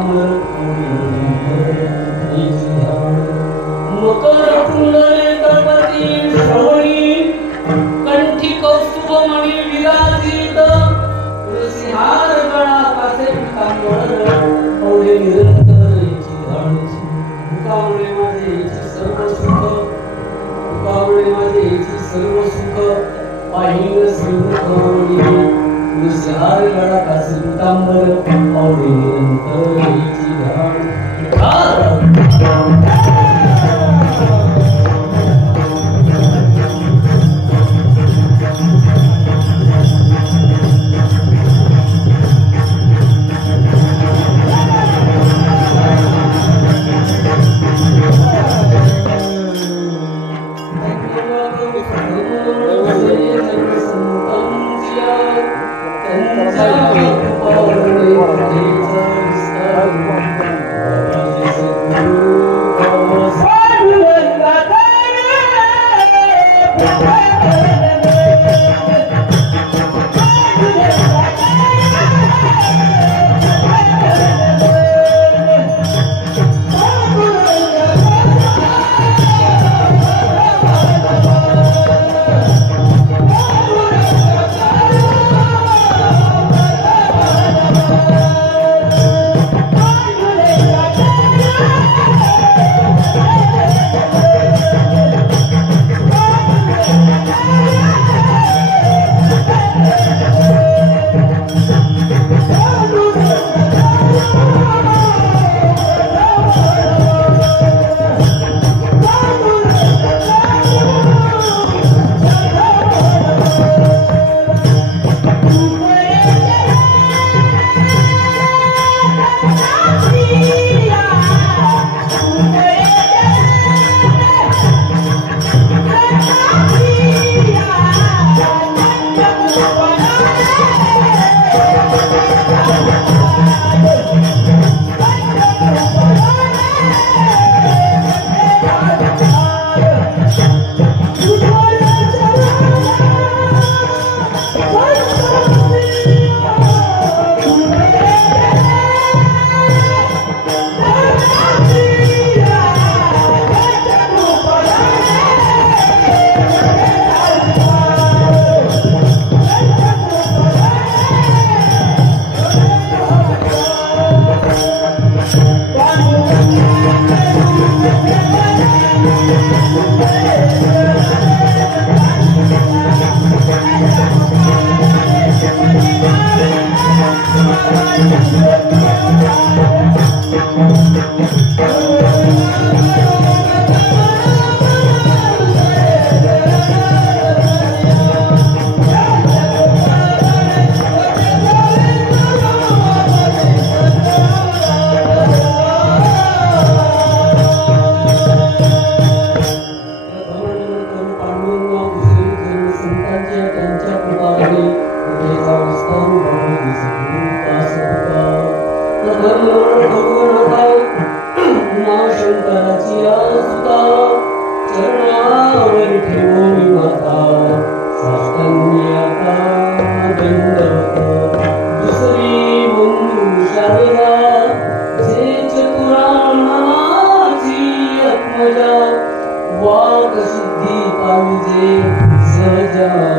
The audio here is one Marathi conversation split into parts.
पितांबर मकर कुंडले गणपती श्रवणी कंठी कौस्तुभमणी विराजित तुळसीहार गळा कासे पितांबर ओढे निरंतर याची धावण्याची मुखामुळे माझे याची सर्व सुख मुखामुळे माझे याची सर्व सुख पाहिलं श्रीमुखमणी तुळसीहार गळा कासे पितांबर ओढे निरंतर याची Yeah.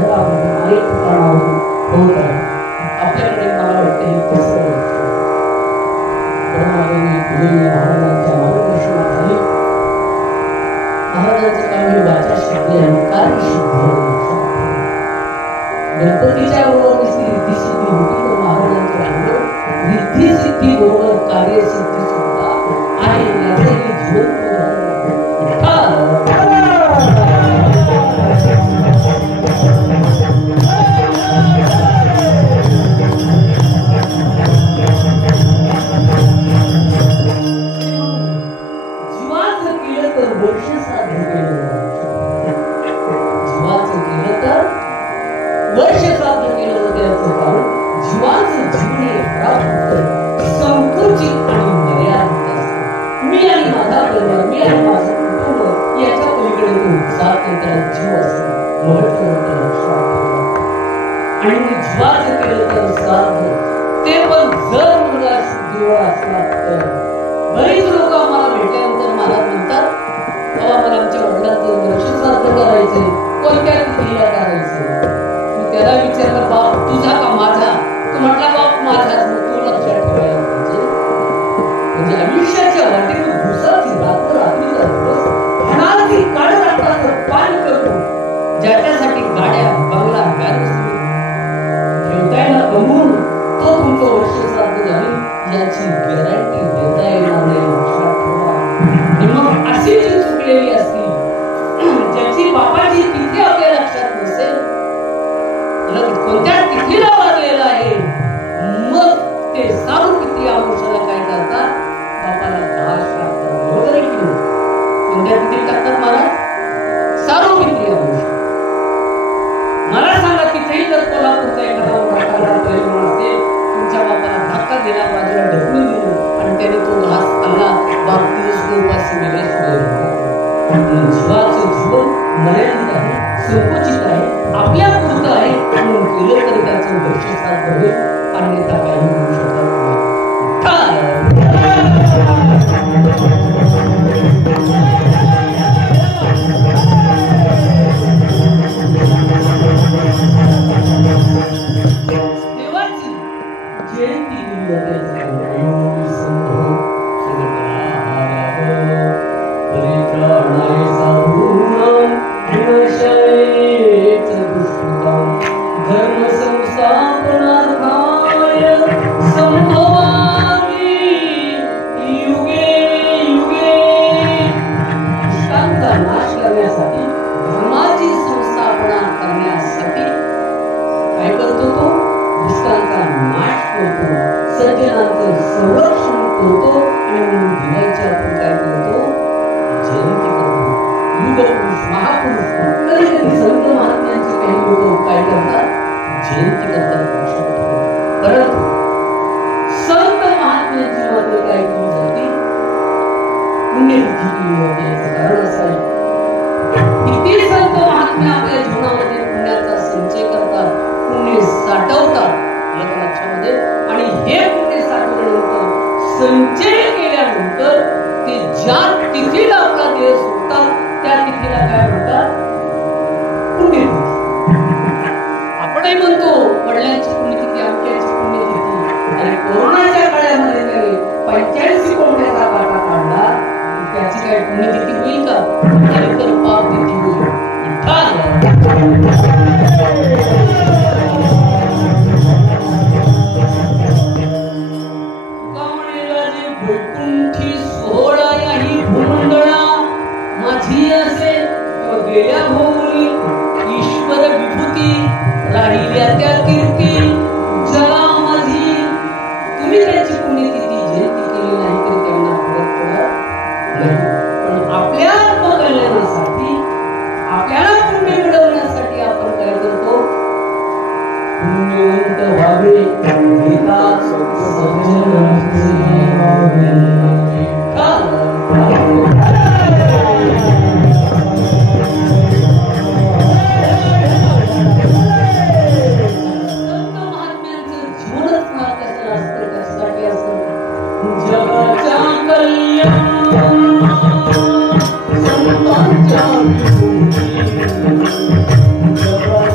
जगामध्ये अनेक ठिकाणावरून होत आहे. आपल्याकडे मला वाटतं हे तिसरं वर्ष महाराजांच्या मार्गदर्शनाखाली महाराजांचं काम हे वाचा शब्द आणि कार्यसिद्धी. गणपतीच्या बरोबर रिद्धी सिद्धी होती, तर महाराजांच्या बरोबर रिद्धी सिद्धी बरोबर कार्यसिद्धी सुद्धा आहे. याचं हे जीवन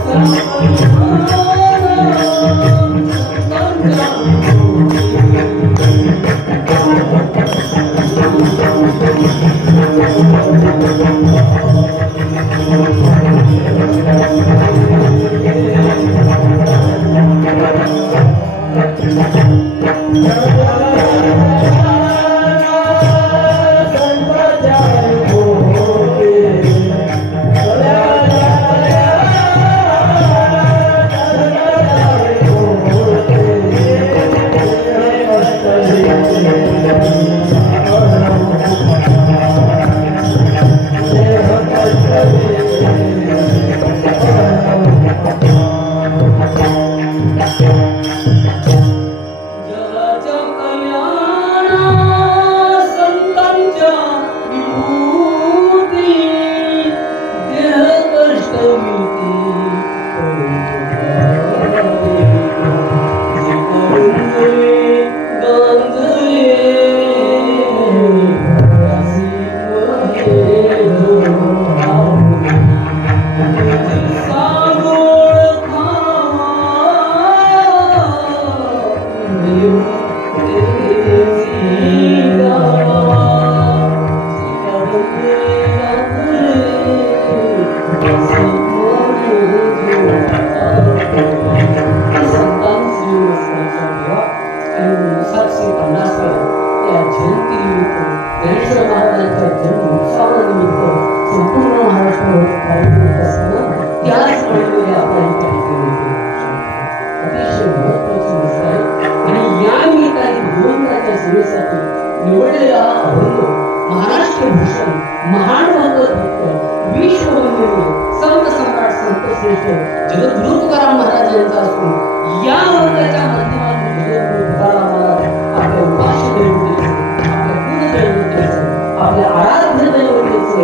Thank you. आपण अतिशय महत्वाची गोष्ट आहे. आणि या निमित्ताने भगवंताच्या सेवेसाठी निवडलेला अभंग महाराष्ट्र भूषण महान भगवत भक्त विश्ववंदनीय संत सम्राट संत श्रेष्ठ जगद्गुरु तुकाराम महाराज यांचा असून या अभंगाच्या माध्यमातून जगद्गुरु तुकाराम महाराज आपल्या उपास्य दैवतेचं, आपल्या कुलदैवतेचं, आपल्या आराध्य दैवतेचं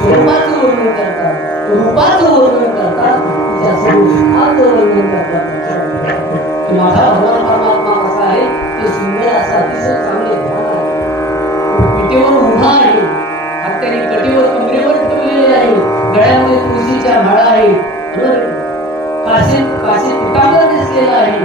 स्वरूपाचं वर्णन करतात, रूपाचं वर्णन करतात, तिच्या सर्व सुखाचं वर्णन करतात. की माझा भगवान परमात्मा कसा आहे ते सुंदर असा अतिशय चांगले ध्यान आहे. पिठेवर उभा आहे, हाताने कटीवर कमरेवर ठेवलेले आहे, गळ्यामध्ये तुळशीच्या माळा आहेत, काशीत पितांबर दिसलेला आहे,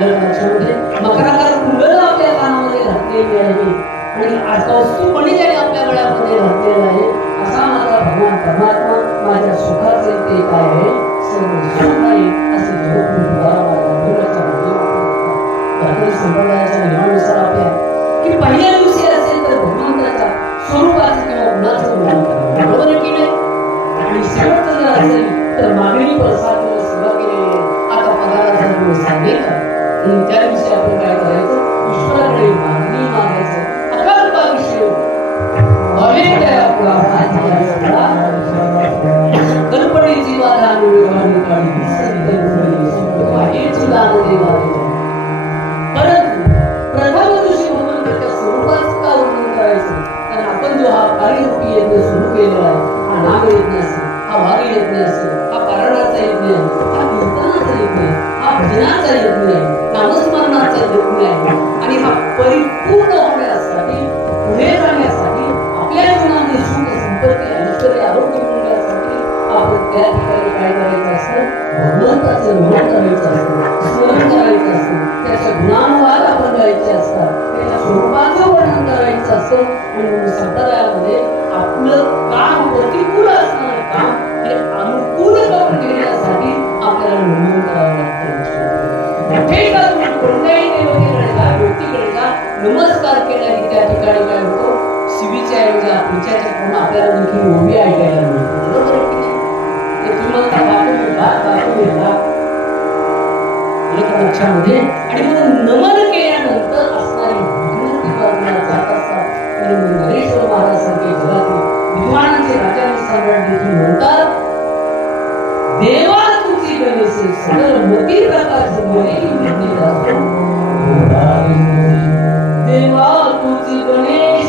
लक्षामध्ये मकराकार कुंडल आपल्या कानामध्ये घातलेली आहे आणि कौस्तुभपणे त्याने आपल्या गळ्यामध्ये घातलेला आहे. असा माझा भगवान परमात्मा माझ्या सुखाचे ते काय आहे सर्व सुख आहे असे जगद्गुरु तुकाराम महाराजांच्या माध्यमातून संप्रदायाच्या नियमानुसार आपल्या की पहिल्या दिवशी असेल तर भगवंताच्या स्वरूपाचं किंवा गुणाचं वर्णन करावं, बरोबर आहे की नाही. आणि शेवटचं जर असेल तर मागणी प्रसाद सेवा केलेली आहे, आता पगाराचा दिवस आहे का, त्या दिवशी आपण काय करायचं, ईश्वराकडे मागणी मागायचं. अकल्पाविषय कल्पनेची बाधा अनुयोगाने काढली हेची दान देवाने. परंतु प्रथम दिवशी भगवंताच्या स्वरूपाचं का वर्णन करायचं, कारण आपण जो हा कार्यरूपी यज्ञ सुरू केलेला आहे, हा नाग यज्ञ असेल, हा वाघ यज्ञ असेल, हा पारणाचा यज्ञ आहे, हा कीर्तनाचा यज्ञ आहे, हा भजनाचा यज्ञ आहे, नामस्मरणाचा यज्ञ आहे. आणि हा परिपूर्ण होण्यासाठी, पुढे जाण्यासाठी, आपल्या जीवनामध्ये सुख संपत्ती ऐश्वर्य आरोग्य मिळण्यासाठी आपण त्या ठिकाणी काय करायचं असतं, भगवंताचं नाम करायचं असतं, स्मरण करायचं असतं, त्याच्या गुणानुवाद आपण गायचे असतात, त्याच्या स्वरूपाचं वर्णन करायचं असतं. आणि संप्रदायामध्ये आपलं काम प्रतिकूल असणारं काम हे अनुकूल करून घेण्यासाठी आपल्याला निर्माण करावं लागतं. कुठेही का तुम्ही कोणत्याही देवतेकडे जा, व्यक्तीकडे जा, नमस्कार केला की त्या ठिकाणी काय होतं, शिवीच्या ऐवजी पुढच्याच्या पूर्ण आपल्याला देखील ओवी ऐकायला मिळते, बरोबर आहे की नाही. ते तुम्ही म्हणता लक्षामध्ये. आणि म्हणून नमन केल्यानंतर असणारी विघ्नती बाजूला जात असतात. म्हणून नरेश्वर महाराज सारखे जगातील विद्वानांचे राजा आणि सम्राट देखील म्हणतात, देवा तुझी गणेश सकल मती प्रकाश बोले देवा तुझी गणेश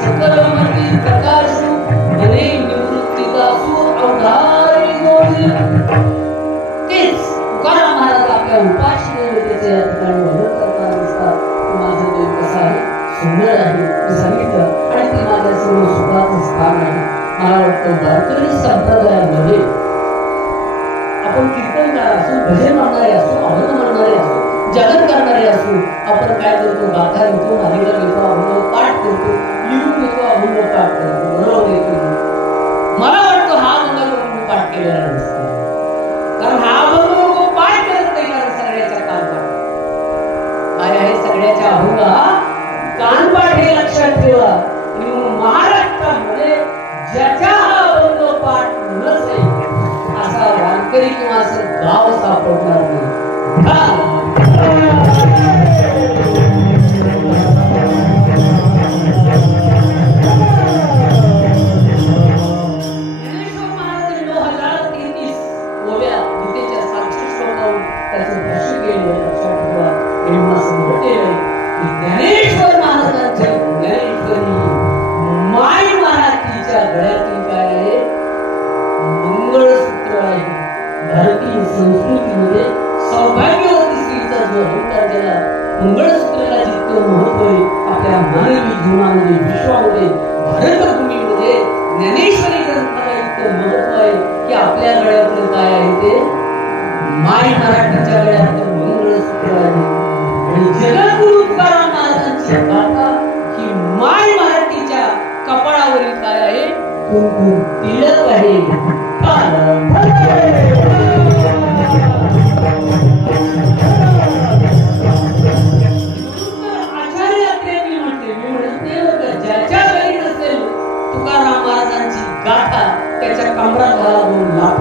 सकल मती प्रकाश मने निवृत्ती दासू अवधारी गोरी. तेच तुकाराम महाराज आपल्या उपास्य देवतेचे या ठिकाणी वर्णन करताना दिसतात. माझं देव कसं आहे, सुंदर आहे, मी सांगितलं, आणि ते माझ्या सर्व सुखाचं स्थान आहे. मला वाटतं वारकरी संप्रदायामध्ये आपण कीर्तनकार असू, भजन म्हणणारे असू, अभंग म्हणणारे असू, जगत करणारे असू, आपण काय करतो, गाथा घेतो, मालिका घेतो, अभंग पाठ करतो, लिहून घेतो, अभंग पाठ करतो, बरोबर आहे. मला वाटतं हा अभंग पाठ केलेला नसतो, कारण हा अभंग पाठ करत नाही, कारण सगळ्याच्या कानपाठ काय आहे, सगळ्याच्या अभंग कानपाठ हे लक्षात ठेवा. महाराष्ट्रामध्ये ज्याच्या हा अभंग पाठ नसेल असा वारकरी किंवा असं गाव सापडणार नाही. ज्ञानेश्वर महाराजांच्या ज्ञानेश्वरी माय मराठीच्या गळ्यातील काय आहे, मंगळसूत्र आहे. भारतीय संस्कृतीमध्ये सौभाग्यवती स्त्रीचा जो अलंकार केला, मंगळसूत्राला जितकं महत्व आहे आपल्या मानवी जीवनामध्ये, विश्वामध्ये, भारतभूमीमध्ये ज्ञानेश्वरी ग्रंथाला इतकं महत्व आहे की आपल्या गळ्यातलं काय आहे ते माय मराठीच्या गळ्यातलं मंगळसूत्र आहे. आणि जगद्गुरु तुकाराम महाराजांची गाथा ही माय मराठीच्या कपाळावरील काय आहे, कुंकुम तिलक आहे. आचार्य अत्रेंनी म्हटले, मी म्हणते ज्याच्या घरी नसेल तुकाराम महाराजांची गाथा त्याच्या कमरात घाला 2 लाख.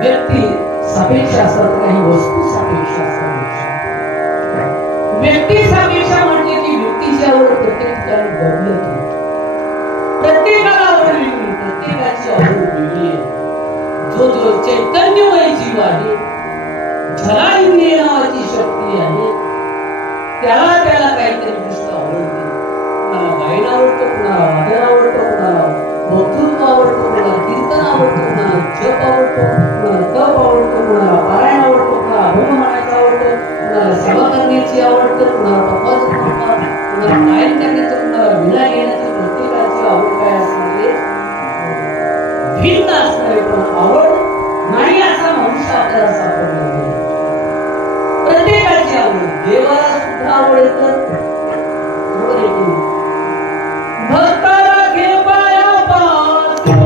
व्यक्ती सापेक्ष असतात, काही वस्तू सापेक्ष असतात. व्यक्ती सापेक्ष म्हटले की व्यक्तीची आवड प्रत्येक ठिकाणी बदलते. प्रत्येकाला आवड वेगळी, प्रत्येकाची आवड वेगळी आहे. जो जो चैतन्यमय जीव आहे, ज्याला इंद्रिय नावाची शक्ती आहे, त्याला काहीतरी गोष्ट आवडते. कुणाला गायन आवडतं, कुणाला वादन आवडतं, कुणाला वक्तृत्व आवडतं, कुणाला कीर्तन आवडतं, कुणाला जप आवडतो, कुणाला तप आवडतो, कुणाला पारायण आवडतो, कुणाला अभंग म्हणायचं आवडतं, कुणाला सेवा करण्याची आवडतं, कुणाला पप्पाचं म्हणतात, कुणाला गायन करण्याचं, कुणाला विणा घेण्याचं. प्रत्येकाची आवड काय असणारे भिन्न असणारे, पण आवड नाही असा मनुष्य आपल्याला सापडला नाही. प्रत्येकाची आवड, देवाला सुद्धा आवड येतं, बरोबर आहे की नाही? भक्ताला घे पायापासून,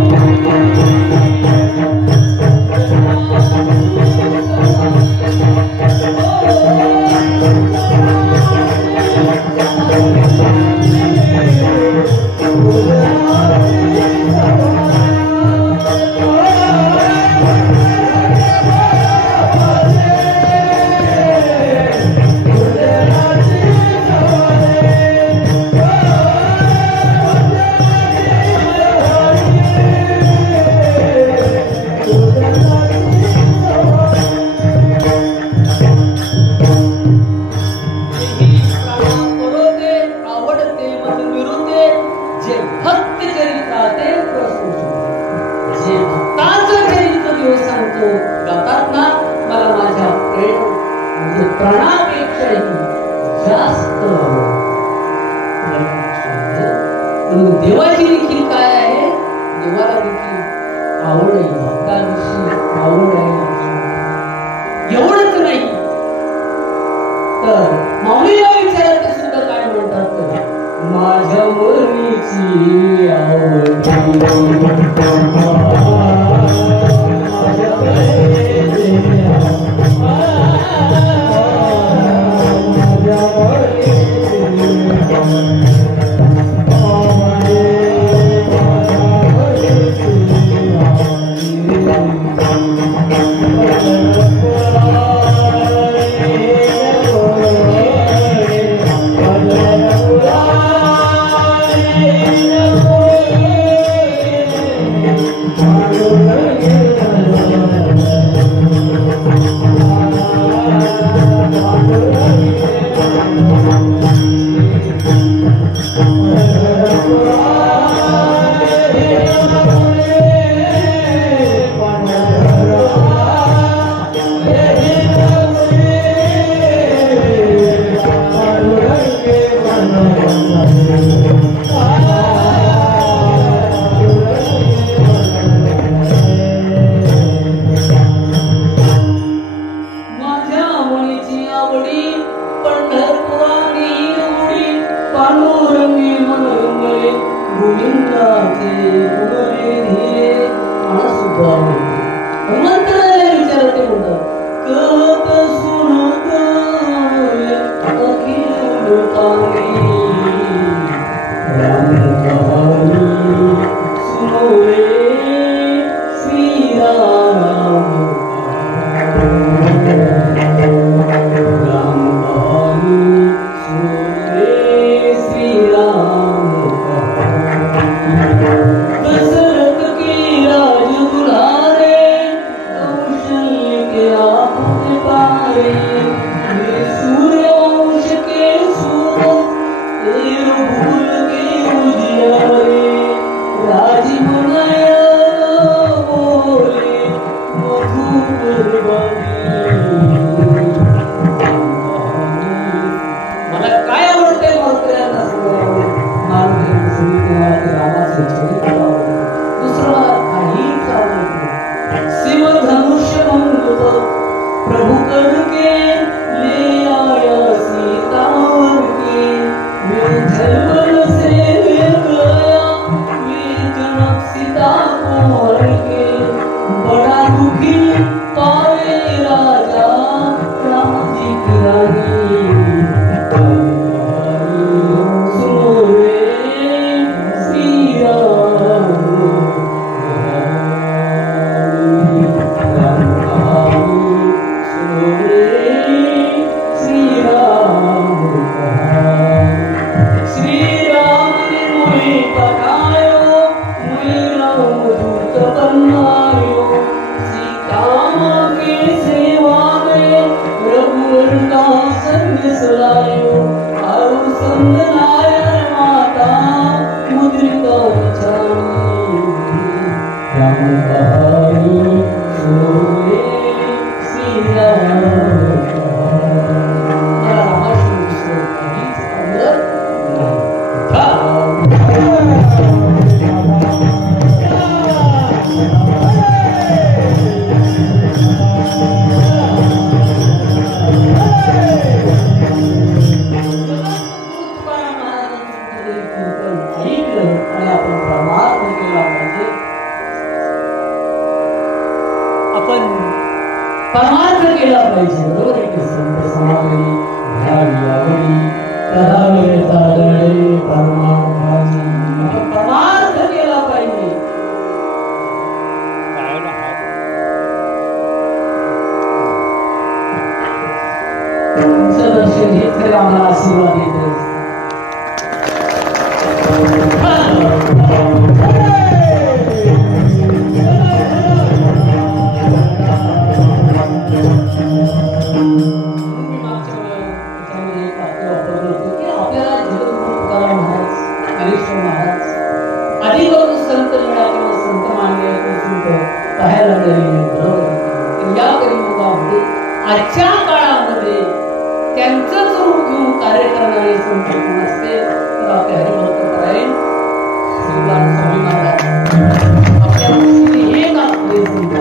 देवाची देखील काय आहे, देवाला देखील आवड आहे, भक्तांविषयी आवड आहे. एवढंच नाही तर माऊलीला विचारते सुद्धा काय म्हणतात, माझ्या मुलीची आवड, बड़ा दुखी पावे राजा आपण परमार्थ केला पाहिजे. बरोबर आहे की संत समागमी घ्यावी आवडी करावे तारडे परमार्थाची. आपण परमार्थ केला पाहिजे. तुमचं दर्शन हे खरे आम्हाला आशीर्वाद देत. आजच्या काळामध्ये त्यांचंच रूप घेऊन कार्य करणारे संत कोण असते तर आपले हरिभक्त परायण श्रीमान स्वामी महाराज. आपल्या दृष्टीने हे आपले संत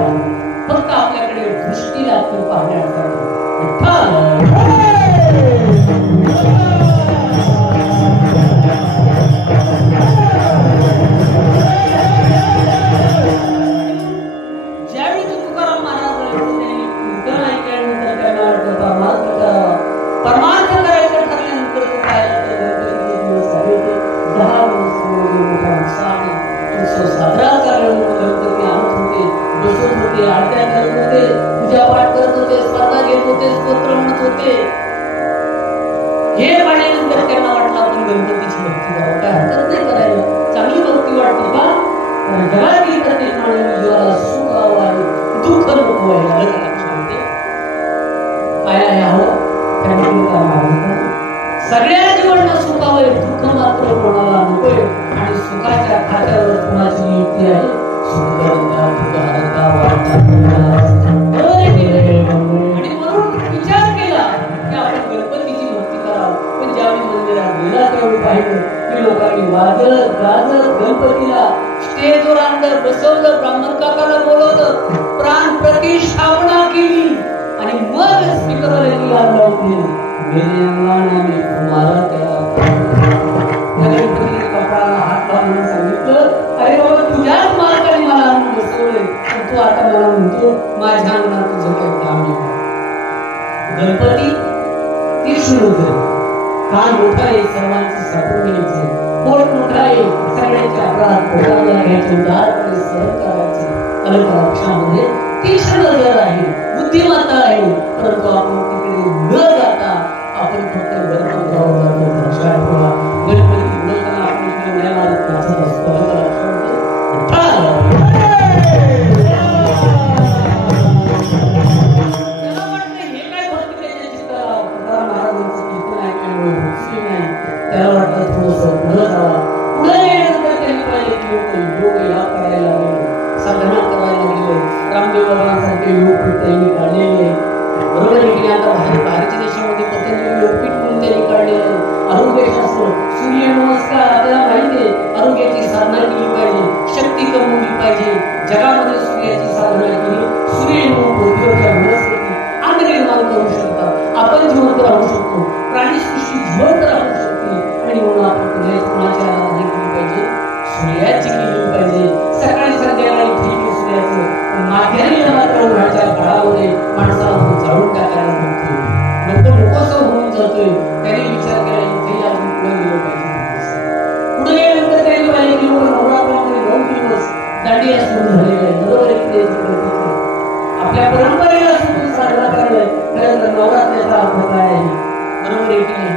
फक्त आपल्याकडे दृष्टी लागते पाहण्यासाठी. हे पाण्यानंतर त्यांना वाटलं आपण गणपतीची भक्ती करावं. काय हरकत नाही करायला, चांगली भक्ती वाटते का? जगातली प्रत्येक मानवी जीवाला सुख हवं आहे, दुःख नको आहे. काय आहे हवं? सगळ्या जीवांना सुख हवंय, दुःख मात्र कोणाला नकोय. आणि सुखाच्या खात्यावर कोणाची युक्ती आहे? सुख हरता दुःख हरता वाढता. लोकांनी वाजत गाजत गणपतीला स्टेजवर आणलं, बसवलं, ब्राह्मण काकाला बोलवलं, प्राण प्रतिष्ठापना केली आणि मग स्पीकरला लावली. मेरे अंगाने मी तुम्हाला गणपतीने कपाळाला हात लावून सांगितलं, अरे बाबा तुझ्याच मालकाने मला आणून बसवलंय, तू आता मला म्हणतो माझ्या अंगणात तुझं काही काम नाही. गणपती तीक्ष्ण होते, कान मोठा आहे, सर्वांची साठवून घ्यायचे, पोट मोठा आहे, सगळ्यांचे अपराध पोटाला घ्यायचे, उदारपणे सहन करायचे. अलग पक्षामध्ये तीक्ष्ण नजर आहे, बुद्धिमत्ता आहे. परंतु आपण तिकडे न जाता आपण फक्त गणपतीवर जातो. लक्षात ठेवा, गणपती बोलताना आपण इकडे उड्या मारत नाचत असतो. जगामध्ये सूर्याची साधना केली, सूर्य अन्न निर्माण करू शकतात, आपण जिवंत राहू शकतो, प्राणीसृष्टी जिवंत राहू शकते. आणि म्हणून आपण कुणाची आराधना केली पाहिजे? सूर्याची केली पाहिजे. सकाळी संध्याकाळी ठीक आहे सूर्याचं, पण माध्यान्ही मात्र उन्हाळ्याच्या काळामध्ये माणसाला तो जाळून टाकायला बघतोय, नको नकोसं होऊन जातोय. त्याने विचार केला इथे अजून पुढे गेलं पाहिजे. पुढे गेल्यानंतर त्याने पाहिजे की नवरात्रामध्ये 9 दिवस दांडिया सुरू झालेला आहे. बरोबर आहे, आपल्या परंपरेला सुद्धा साजरा करायला खरं तर नवरात्राचा अर्थ काय आहे? बरोबर आहे की नाही?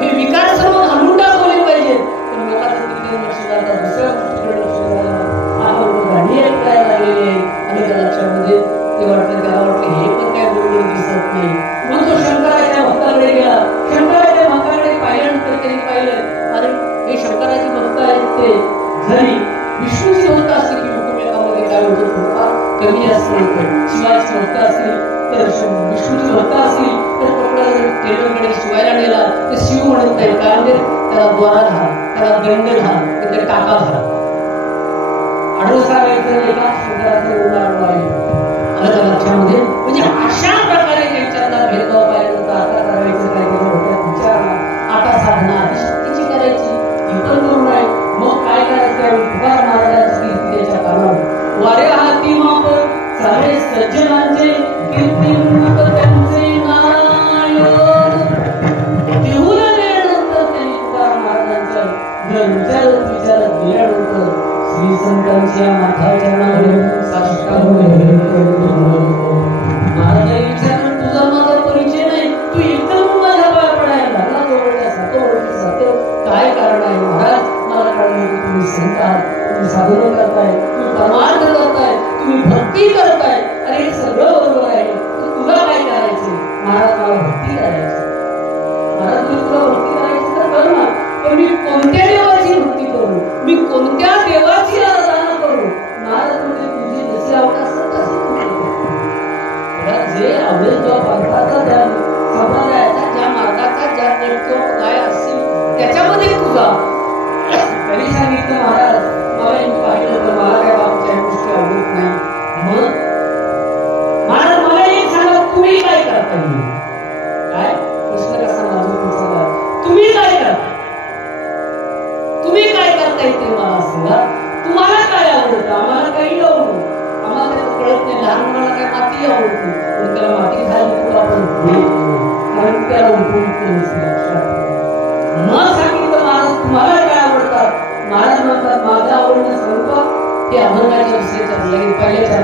हे विकार सर्व घालून टाकले पाहिजे. पण लोकांचं तिकडे लक्ष जातात, दुसऱ्या गोष्टीकडे लक्ष जातात. आपण दांडिया करायला लागलेले आहे आणि त्या लक्षामध्ये ते वाटतं, त्याला वाटतं हे पण काय बरोबर दिसत नाही. मग तो शंकराच्या भक्ताकडे गेला. शंकराच्या भक्ताकडे पाहिल्यानंतर त्यांनी पाहिलं, अरे हे शंकराचे भक्त आहेत, ते जरी विष्णूची भक्त असली की एकमेकांमध्ये काय होतं, थोडंफार कमी जास्त होतं. शिवाची भक्त असली तर विष्णूची भक्त असली तर कपड्याला टेलरकडे शिवायला नेला तर शिव म्हणत नाही, कारण त्याला द्वारा घाल, त्याला दंड घाल, त्याला टाका घाल. आडोसा व्हायचं एका शंकराचं उन्हा आडवा आहे. आलं लक्षामध्ये? म्हणजे अशा प्रकारे त्यांच्यातला भेदभाव पाहिल्यानंतर आता करायचं काय, त्याच्या डोक्यात विचारला, आता साधना आदिशक्तीची करायची, ती पण करू नये. मग काय करायचं? तुकाराम महाराजांची त्याच्या कानावर वारे हाती माप सारे सज्जनांचे कीर्तिमंत त्यांचे नारायण देऊन गेल्यानंतर त्यांनी तुकाराम महाराजांच्या विचारत गेल्यानंतर श्री संतांच्या माथ्याच्या नावाने साष्टांग महाराजांनी विचारलं तुझा माझा परिचय नाही तू एकदम माझ्या पाया पडायला लागला तो काय कारण आहे महाराज मला कळलं की तुम्ही संत आहात तुम्ही साधना करताय तुम्ही परमार्थ करताय तुम्ही भक्ती करताय अरे हे सगळं बरोबर आहे तुला काय करायचं महाराज मला भक्ती करायची महाराज मी तुला भक्ती करायची तर कर ना पण मी कोणत्या देवाची भक्ती करू मी कोणत्या देवाची आराधना करू महाराज म्हणजे तुझी जशी आवड असेल तशी तुला जे आवडेल जो पंथाचा ज्या संप्रदायाचा ज्या मार्गाचा ज्या किंवा काय असेल त्याच्यामध्ये तुझा त्यांनी सांगितलं महाराज मला एक पाहिलं तर मला काय बाबच्या गोष्टी आवडत नाही मग महाराज मला एक सांगा तुम्ही काय करता काय प्रश्न कसा माझा विचारला तुम्ही काय करता तुम्ही काय करताय ते मला सांगा तुम्हाला काय आवडतं आम्हाला काही आवडतं आम्हाला त्याचं कळत नाही लहान मुलाला काय माती आवडते पण त्याला माती खायला खूप आपण कारण त्याला उपयुक्त नसतं मग सांगितलं महाराज तुम्हाला काय आवडतात महाराज म्हणतात माझं आवडणं स्वरूप हे अभंगाच्या विषयाच्या लगेच पहिल्याच्या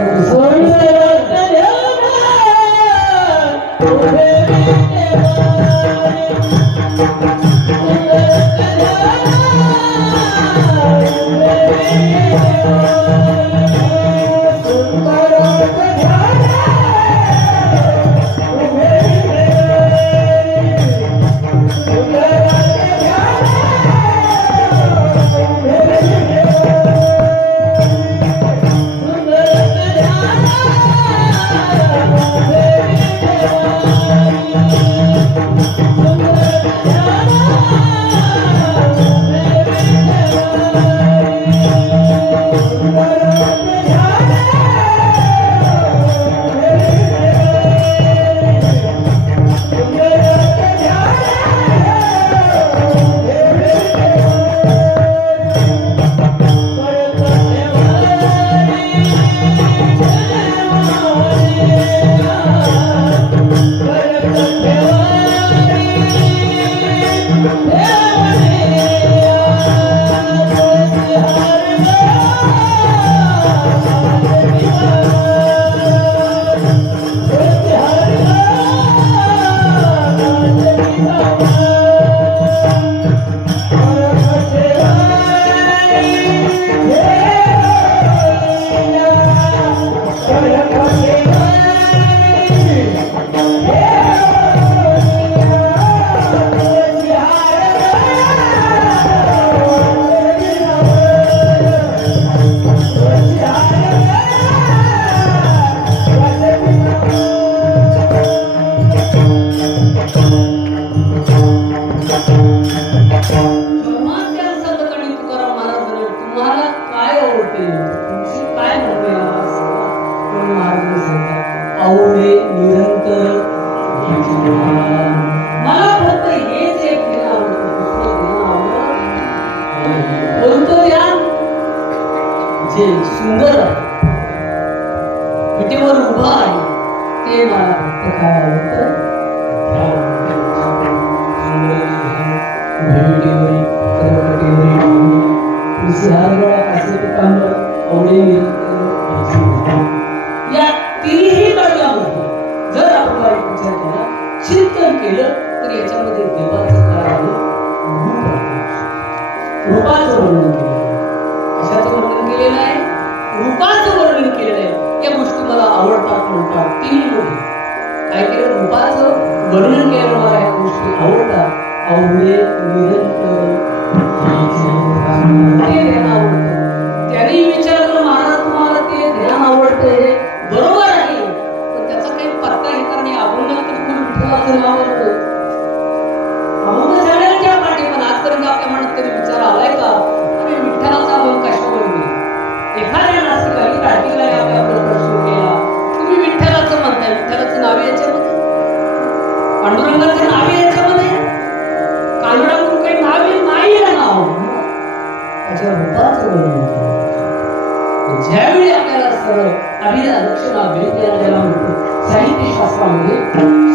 दक्षिणा भेट या ज्याला म्हणतो साहित्य शास्त्रामध्ये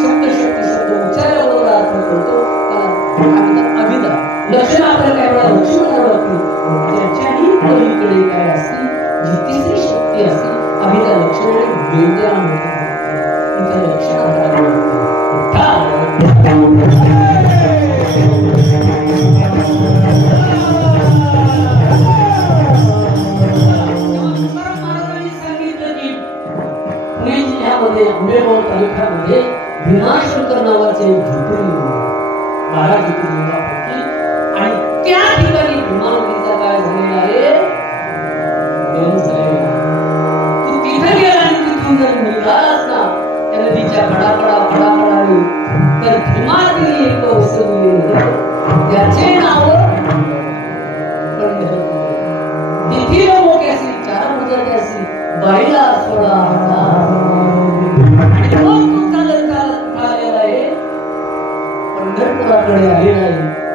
शब्द शक्ती शब्द उच्चाराबरोबर अर्थ करतो त्याला अभिधा. लक्षण आपल्याला काय वेळा लक्षण लागते त्याच्याही पलीकडे काय असते जी तिसरी शक्ती असते अभिधा लक्षण आणि वेद्याला म्हणतो तिथे लक्षण आपल्याला आंबेगाव तालुक्यामध्ये भीमाशंकर नावाचे एक ज्योतिर्लिंग महाराज ज्योतिर्लिंगापैकी आणि त्या ठिकाणी भीमा नदीचा काय झालेला आहे गंज झालेला. तू तिथे गेला आणि तिथून जर निघालास ना त्या नदीच्या कडाकडाने तर भीमातील एक वसलेलं त्याचे नाव पंढरपूर. तिथील मोठे असेल 4 मजली असेल बाईला सोडा पंढरपुराकडे आलेला आहे.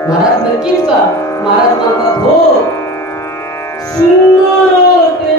महाराज नक्कीच का? महाराज म्हणतात हो सुंदर ते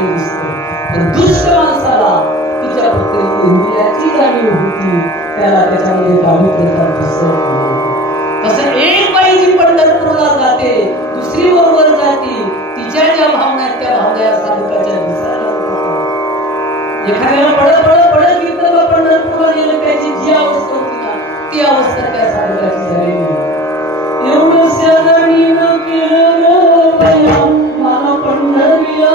असलेलं दिसतं. पण दुष्ट माणसाला तिच्या फक्त इंद्रियाची जाणीव होती, त्याला त्याच्यामध्ये पावित्र्यता दिसत नाही. तसं एक बाई जी पंढरपूरला जाते, दुसरी बरोबर जाते, तिच्या ज्या भावना आहेत त्या भावना या साधकाच्या दिसायला एखाद्याला पडत कीर्तन पंढरपूरला गेलं, त्याची जी अवस्था होती ना ती अवस्था त्या साधकाची झालेली. एवढं शरणीनं केलं बया मला पंढरीला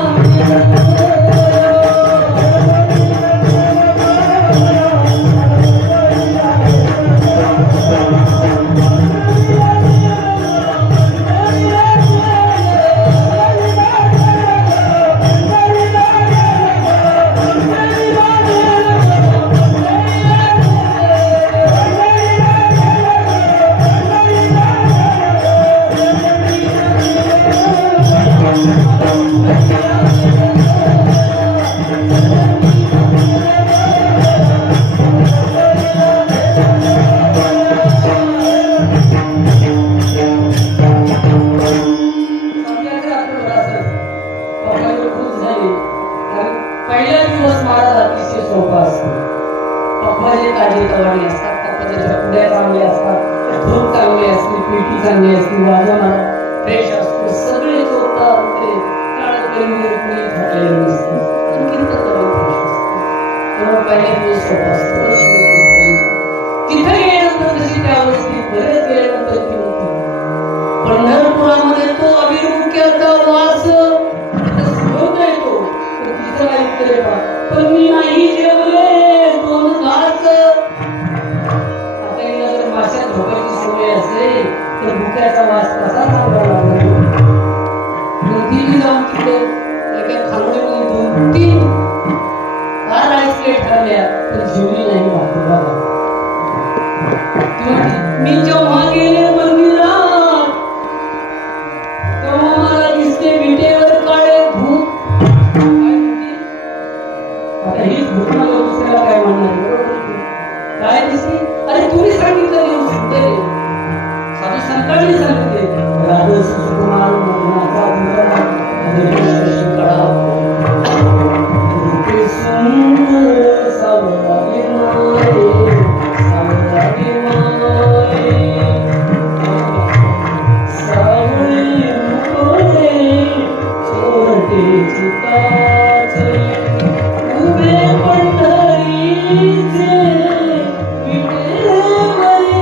पंढरपुरामध्ये तो अभिमुख्याचा वास येतो, तिचं ऐकतोय पण मी नाही जेवले 2 घास. आता हिला जर माशात झोपायची सवय असेल तर भुक्याचा वास कसा सांगायला लागला. तिने जाऊन तिकडे एका खांबडीमध्ये 2-3 राईस प्लेट खाल्ल्या तर जेवली नाही वाटत बाबा. मी जेव्हा गेले मंदिरात तेव्हा मला दिसते विटेवर काळे भूत. आता हीच भूत मला दुसऱ्याला काय म्हणणार, काय दिसते? अरे तुम्ही सांगितलं येऊ सिद्ध रे, साधू संतांनी सांगितले राजा सुकुमार मनाचा सुंदर सावळी माये सावळी माये सावळी मुकोरे छोटे चिताचे उभे पंढरीचे विटेवरी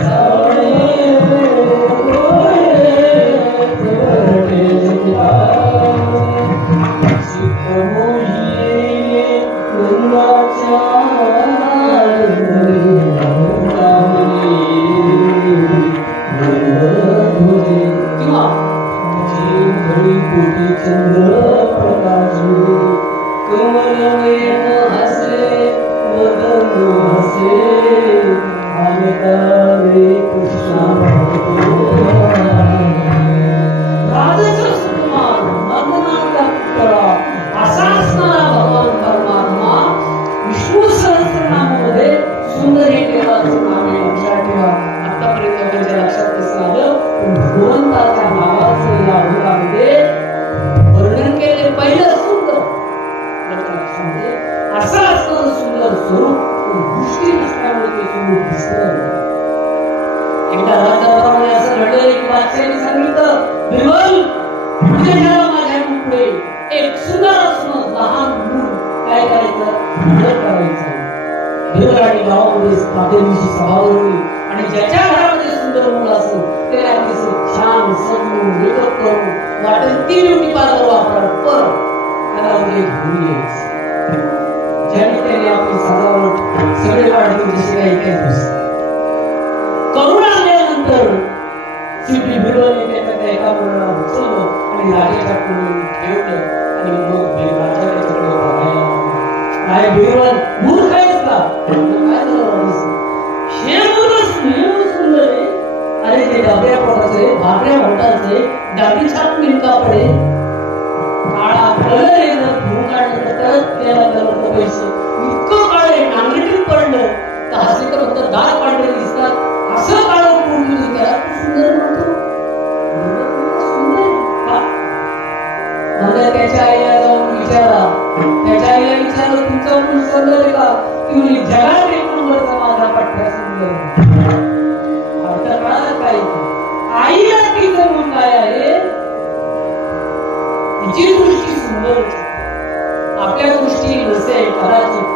सावळे मुकोरे छोटे चिताचे चंद्र प्रकाशे कमल नयन हसे वदन हसे अमितावे कृष्णा राजाचा सुकुमार मदनाचा पुतळा असा असणारा भगवान परमात्मा विष्णू सहस्रनामामध्ये सुंदर हे देवाचं नाव आहे. लक्षात ठेवा, आतापर्यंत त्यांच्या लक्षात कसं आलं पण भगवंताच्या नावाचं या भागामध्ये वर्णन केले पहिलं सुंदर. असं असणारं सुंदर स्वरूप दृष्टी नसल्यामुळे ते सुंदर दिसतं. एकदा राजाप्रमाणे असं घडलं, एक बादशाहाने सांगितलं बिरबल तुझ्या माझ्या पुढे एक सुंदर असणं लहान मूल काय करायचं, घर करायचं. घर आणि गावामध्ये तात्याची सभा भरवली आणि ज्याच्या घरामध्ये सुंदर मूल असेल ते अतिशय छान सजवून मेकअप करून वाटेल ती ब्युटी पार्लर वापरत पर त्याला म्हणजे घेऊन यायचं. ज्याने त्याने आपली सजावट सगळे वाढली जशी काही काही करून आणल्यानंतर शेवटी बिरबलने त्याच्या एका मुलाला उचललं आणि राजाच्या पुढे ठेवलं आणि मग राजा त्याच्याकडे बघायला काय बिरबल मूर्ख आहेस का, काय झालं हे मुलं सुंदर आहे. अरे ते डबऱ्या पोटाचे भाकऱ्या भटाचे डाबी छाप मिळका पडे काळा कलर आहे, जर धुवून काढलं तर परत त्याला कलर पैसे इतकं काळ आहे. नांगरटीत पडलं तर हसे तर फक्त दात पांढरे दिसतात. असं काळं पूर्ण त्याला सुंदर म्हणतो. सुंदर म्हणून सौंदर्य का की जगात एक नंबरचा माझा पट्ट्या सुंदर अर्थ कळाला काय आईला तिचं म्हणून काय आहे तिची दृष्टी सुंदर आपल्या दृष्टी नसेल कदाचित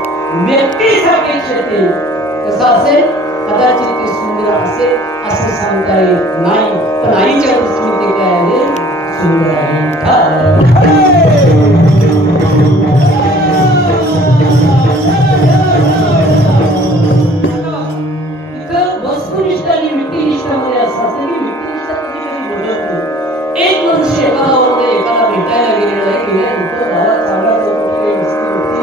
व्यक्ती सापेक्ष ते कसं असेल कदाचित ते सुंदर असेल असं सांगता येत नाही पण आईच्या दृष्टीने ते काय आहे सुंदर आहे इथं वस्तुनिष्ठ आणि व्यक्तिनिष्ठामध्ये असं असतं की व्यक्तिनिष्ठा कधी कधी बदलत नाही एक मनुष्य एकाला भेटायला गेलेला आहे गेल्यानंतर गावात चांगला चौकटी वस्ती होती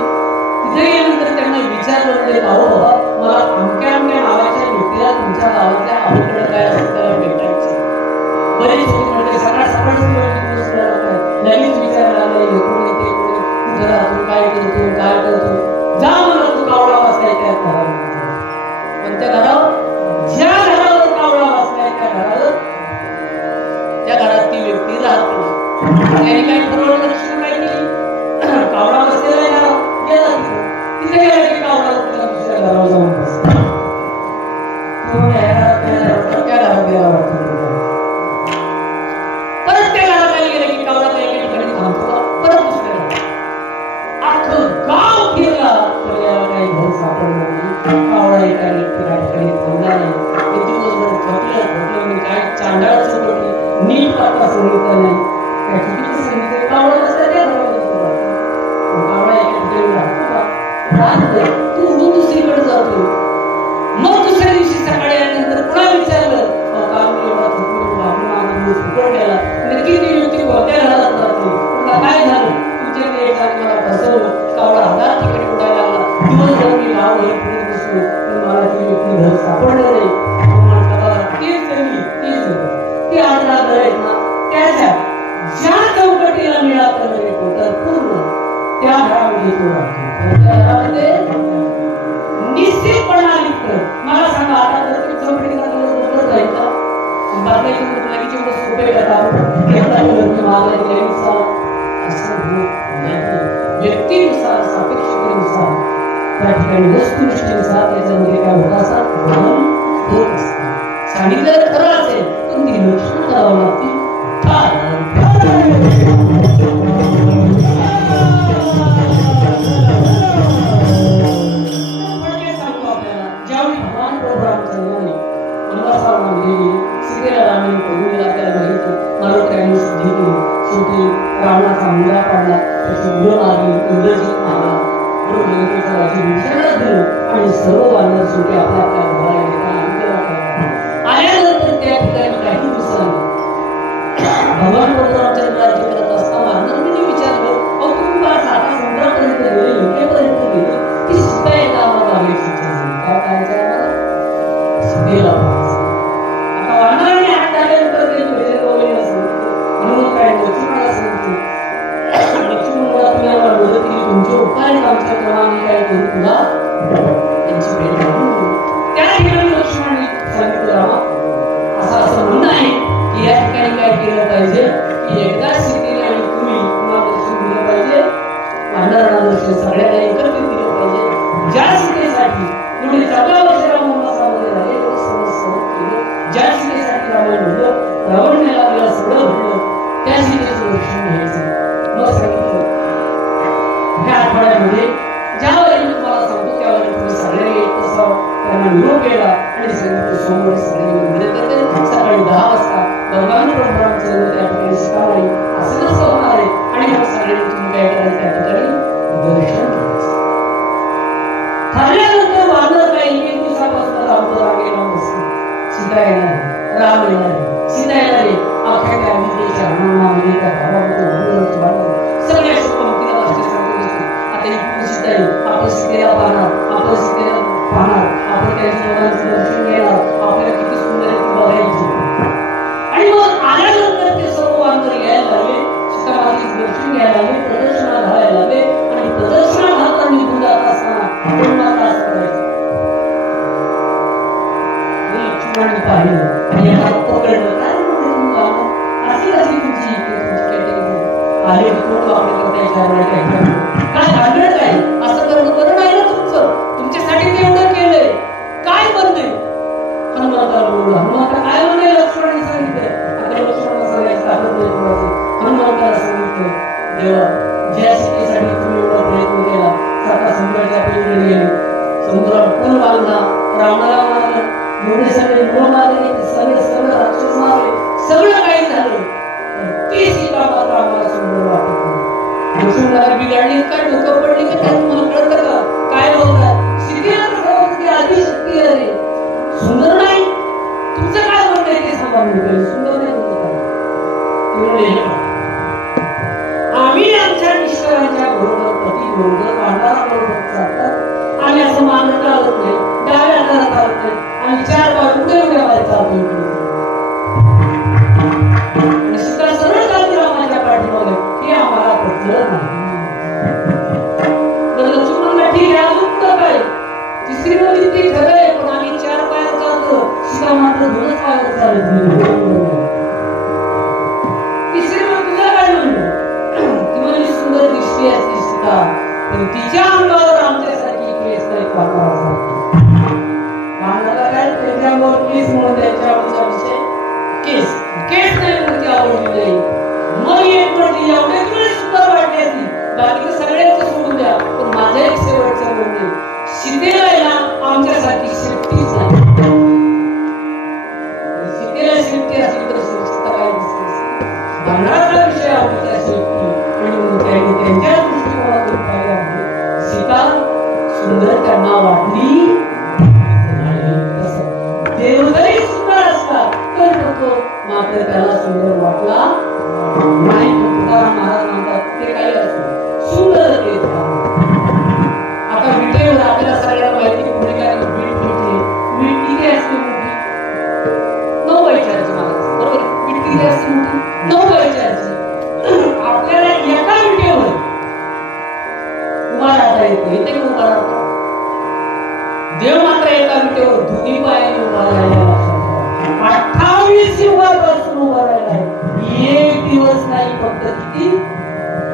तिथे गेल्यानंतर त्यांना विचारलं म्हणजे अहो बाबा मला अमक्या अमक्या नावाच्या व्यक्तीला तुमच्या गावातल्या अवघड काय असतं त्याला भेटायचं बरेच होती म्हणजे सकाळ सकाळ लगेच विचारायला लागले कोणी ते कुठं राहतो काय करतो जा मला तू कावळा बसलाय त्या घरावर पण त्या घरावर ज्या घरावर कावळा बसलाय त्या घरात ती व्यक्ती राहते त्याने काय ठरवलं लक्षण काय केली कावळा बसलेला गेला तिथे गेला की कावळा दुसऱ्या घरावर जाऊन बसला त्या घरात गेला वाटतं परत त्या घरात काय गेलं की कावळा त्या एका ठिकाणी थांबतो परत दुसऱ्या अख्खं गाव फिरला तर याला काही घर सापडलं नाही कावळा एका ठिकाणी थांबला नाही ते दिवसभर थकलं काय चांडाळ चौकटी नीट पाता सांगितलं नाही काय चुकीचं सांगितलं कावळा बसला त्या घरामध्ये कावळा एका ठिकाणी राहतो तू उडून दुसरीकडे जातो मग दुसऱ्या दिवशी सकाळी आल्यानंतर पुन्हा विचारलं काल मी एवढा थकलो आपला माझा दिवस फुकट गेला नक्की ती व्यक्ती कोणत्या घरात राहते तुला काय झालं तुमच्याकडे एक जागी मला फसवलं कावळा 1000 ठिकाणी उडायला लागला दिवसभर मी गाव हे फिरत बसलो पण मला ती व्यक्ती घर सापडलं नाही ती 18 घर आहेत ना त्याच्या ज्या चौकटीला निळा कलर येतो तर पूर्ण त्या घरामध्ये तो राहतो त्या घरामध्ये निश्चितपणा निघतं मला सांगा आता प्रत्येक चौकटीचा कलर बदलत जाईल का बदलायची लगेच एवढं सोपे करतात घेतला कलर मागला गेल्यानुसार असं होत नाही व्यक्तीनुसार सापेक्षतेनुसार त्या ठिकाणी वस्तुनिष्ठेनुसार त्याच्यामध्ये काय होत असतात बदल होत असतात सांगितलेलं खरं असेल पण ती लक्षणं करावं लागतील ज्यावेळी भगवान प्रभू रामचंद्राने वनवासाला गेली सीतेला रामाने बघून आपल्याला माहिती मारुतीने शुद्धी केली शेवटी रावणाचा मुलगा पाडला त्याची मुलं मारली इंद्रजित मारला बरोबर लंकेचा राज्य विषयाला दिलं आणि सर्व वानर शेवटी आपल्या आपल्या घराला गेला आल्यानंतर त्या ठिकाणी काही दिवसांनी भगवान प्रभू रामचंद्र राज्य करत असताना वानरांनी विचारलं अहो तुम्ही मला साता समुद्रापर्यंत गेले लंकेपर्यंत गेले की सीता एका आम्हाला अपेक्षित काय करायचं आम्हाला सीतेला आता वानरांनी हात टाकल्यानंतर ते वेळेला सांगितलं म्हणून काय लक्ष्मणाला सांगितलं लक्ष्मणाला तुम्हाला मदत केली तुमचे उपाय आमच्या क्रमाने काय करू तुला त्यांची भेट घालून त्या ठिकाणी लक्ष्मणाने सांगितलं रामा असं म्हणणं आहे की या ठिकाणी काय केलं पाहिजे की एकदा सीतेने आणि तुम्ही पुन्हा दर्शन दिलं पाहिजे वानरांना दर्शन सगळ्यांना एकत्रित दिलं पाहिजे ज्या सीतेसाठी एवढी 14 वर्ष रामवनवासामध्ये झाले एवढं समज केलं ज्या सीतेसाठी रावण घडलं रावण मेला गेला सगळं घडलं त्या सीतेचं दर्शन घ्यायचं मग सांगितलं ह्या आठवड्यामध्ये ज्यावेळी मी तुम्हाला सांगतो त्यावेळी तुम्ही सगळ्यांनी एक तसा त्यांना निरोप केला आणि सांगितलं सोमवारी सगळ्यांनी मंदिर करते सकाळी 10 वाजता भगवान प्रभू रामचंद्र त्या ठिकाणी शिकावले असं नसं होणार आहे आणि मग सगळ्यांनी तुम्ही काय करायचं त्या ठिकाणी दर्शन घ्यायचं ठरल्यानंतर वानर काही 1 दिवसापासून रामपुरात गेला बसली सीता येणार राम येणार सीता येणार अख्ख्या त्या विजेच्या हनुमानामध्ये त्या भावामध्ये सगळ्या पंक्तीला वाचले सांगत असते आता ही सीता येईल आपण सीतेला पाहणार आपण त्यांच्या मुलांचं दर्शन घेणार आपल्याला किती सुंदर आहे ती बघायची आणि मग आल्यानंतर ते सर्व वानर यायला लागले सीतामातेचं दर्शन घ्यायला लागले प्रदर्शनात घालायला लागले आणि प्रदर्शनात घालताना निघून जात असताना कोणाला असं करायचं लक्ष्मणाने पाहिलं आणि याला पकडलं काय अशी कशी तुमची कॅटेगरी आले कोण वापरत त्याच्यावर काय भांडण काय असं करणं बरं नाही हनुमंताला बोललो. हनुमंता काय म्हणे लक्ष्मणाने सांगितलं. आता लक्ष्मणाला सांगायचं ताकद नाही कोणाची. हनुमंताला सांगितलं, देवा ज्या सीतेसाठी तुम्ही एवढा प्रयत्न केला, साता समुद्राच्या पलीकडे गेले, समुद्रावर पूल बांधला, रावणाला मारलं, एवढे सगळे मुलं मारले, सगळे सगळं राक्षस मारले, सगळं काही झालं, ती सीता मात्र आम्हाला सुंदर वाटत नाही. वसुंधरा बिघडली का, डोकं पडली का, त्यात मला कळतं का काय बोलतात. सीतेला कसं आधी शक्ती आहे, सुंदर नाही. तुमचं काय म्हणणं आहे ते सांगा. सुंदर नाही तुमचं काय. ते म्हणले, आम्ही आमच्या निष्ठरांच्या बरोबर, पती बरोबर, भांडारा बरोबर चालतात. आम्ही असं मागं चालत नाही, डाव्या हाताला चालत नाही, आम्ही चार पाय उड्या उड्या मारत चालतो. सीता सरळ चालते रामाच्या पाठीमागे, हे आम्हाला पटलं नाही. लक्ष्मणला ठीक आहे, अजून पुढं काय तिसरी नदी ती खरं आहे, पण आम्ही चार पायावर चालतो, सीता मात्र दोनच पायावर चालत नाही. तिसरी तुझं काय म्हणणं. सुंदर दिसली असती सीता, पण तिच्या अंगावर आमच्यासारखी केस नाही, मानवाला काय त्याच्या अंगावर केस म्हणून त्याच्या आवडीचा विषय केस, केस नाही म्हणून ती आवडली नाही. मग एक म्हणते एवढे तुला सुंदर वाटली असती, बाकी सगळ्यांचं सोडून द्या, पण माझं एक शेवटचं म्हणणे, सीतेला ना आमच्यासारखी शेपटीच नाही. सीतेला शेपटी असली तर सीता काय दिसते. भांडाराचा विषय आवडीचा शेपटी, त्यांच्या दृष्टिकोनातून पाहिला सीता सुंदर त्यांना वाटली नाही. देव जरी सुंदर असला तर मात्र त्याला सुंदर वाटला नाही. तुकाराम महाराज म्हणतात ते काही असो सुंदर ते. आता विटेवर आपल्याला सगळ्यांना माहिती भूमिकाने वीट भेटली. वीट किती असते मोठी, 9 बाय 4 महाराज बरोबर. वीट किती असते मोठी, 9 बाय 4. आपल्याला एका विटेवर उभा राहता येत नाही, ते उभा राहता. देव मात्र एका विटेवर दोन्ही पायाने उभा राहिला. 28 युगापासून उभा राहिला. एक दिवस नाही, फक्त किती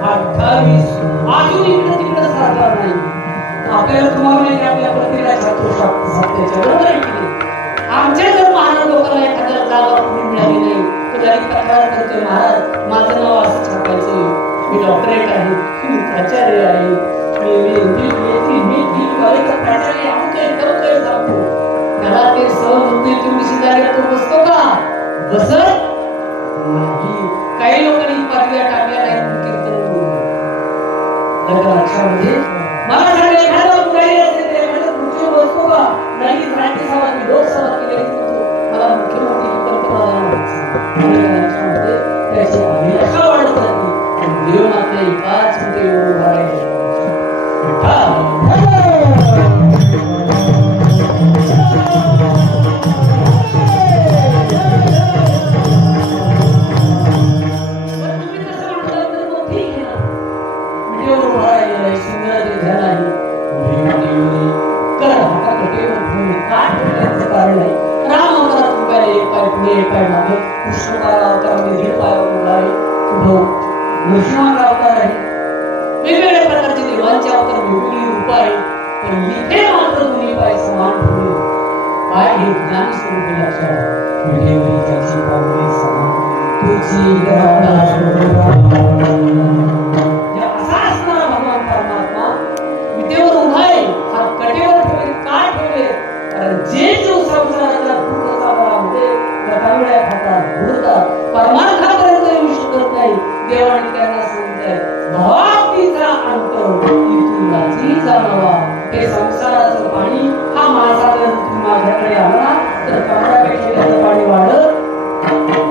28. अजून इकडे तिकडे सारखा नाही. आपल्याला तुम्हाला माहिती आपल्या प्रत्येका छात्र सत्याच्या बरोबर आहे की नाही. आमच्या जर महाराज लोकांना एखाद्या जागा पूर्ण मिळाली नाही तर जरी तक्रार करतोय, महाराज माझं नाव असं छापायचं, मी डॉक्टरेट आहे, मी प्राचार्य आहे, मी कॉलेजचा प्राचार्य आहे, सांगतो. त्याला ते सहज होत नाही. तुम्ही शेजारी तो बसतो का, बसत नाही. काही लोकांनी पदव्या टाकल्या नाही कीर्तन लक्षामध्ये. मला सांगा एखादा पुढारी असेल एखाद्या खुर्चीवर बसतो का, नाही. राज्यसभा मी लोकसभा केली, मला मुख्यमंत्री लक्षामध्ये त्याची अभिलाषा वाढत जाते. देव मात्र एकाच विटेवर उभा राहिला. वेगवेगळ्या प्रकारचे देवांचे अवतार, वेगवेगळी रूप आहेत, पण इथे मात्र दोन्ही पाय समान ठेवले. पाय हे ज्ञान स्वरूप लक्षात विठेवरी त्याची पावले समान तुझी असा असणारा भगवान परमात्मा विटेवर उभा आहे. हात कटेवर ठेवले. का ठेवले, कारण जे जो संसाराच्या पूर्ण सागरामध्ये गटावळ्या खातात, बुडतात, परमार्थापर्यंत येऊ शकत नाही. देवाने त्यांना सांगितलंय भक्तीचा अंत इथून जाणवा. हे संसाराचं पाणी हा माझा जर माझ्याकडे आला तर कमरापेक्षा त्याचं पाणी वाढत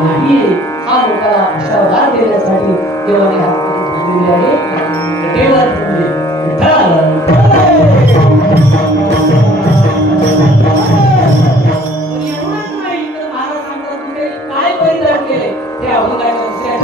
नाहीये. हा लोकांना आशावाद देण्यासाठी देवाने हात ठेवलेले आहे. कटेवर ठेवले. एवढंच नाही तर महाराज सांगतात तुम्ही काय परिधान केले ते अभंगाच्या दुसऱ्या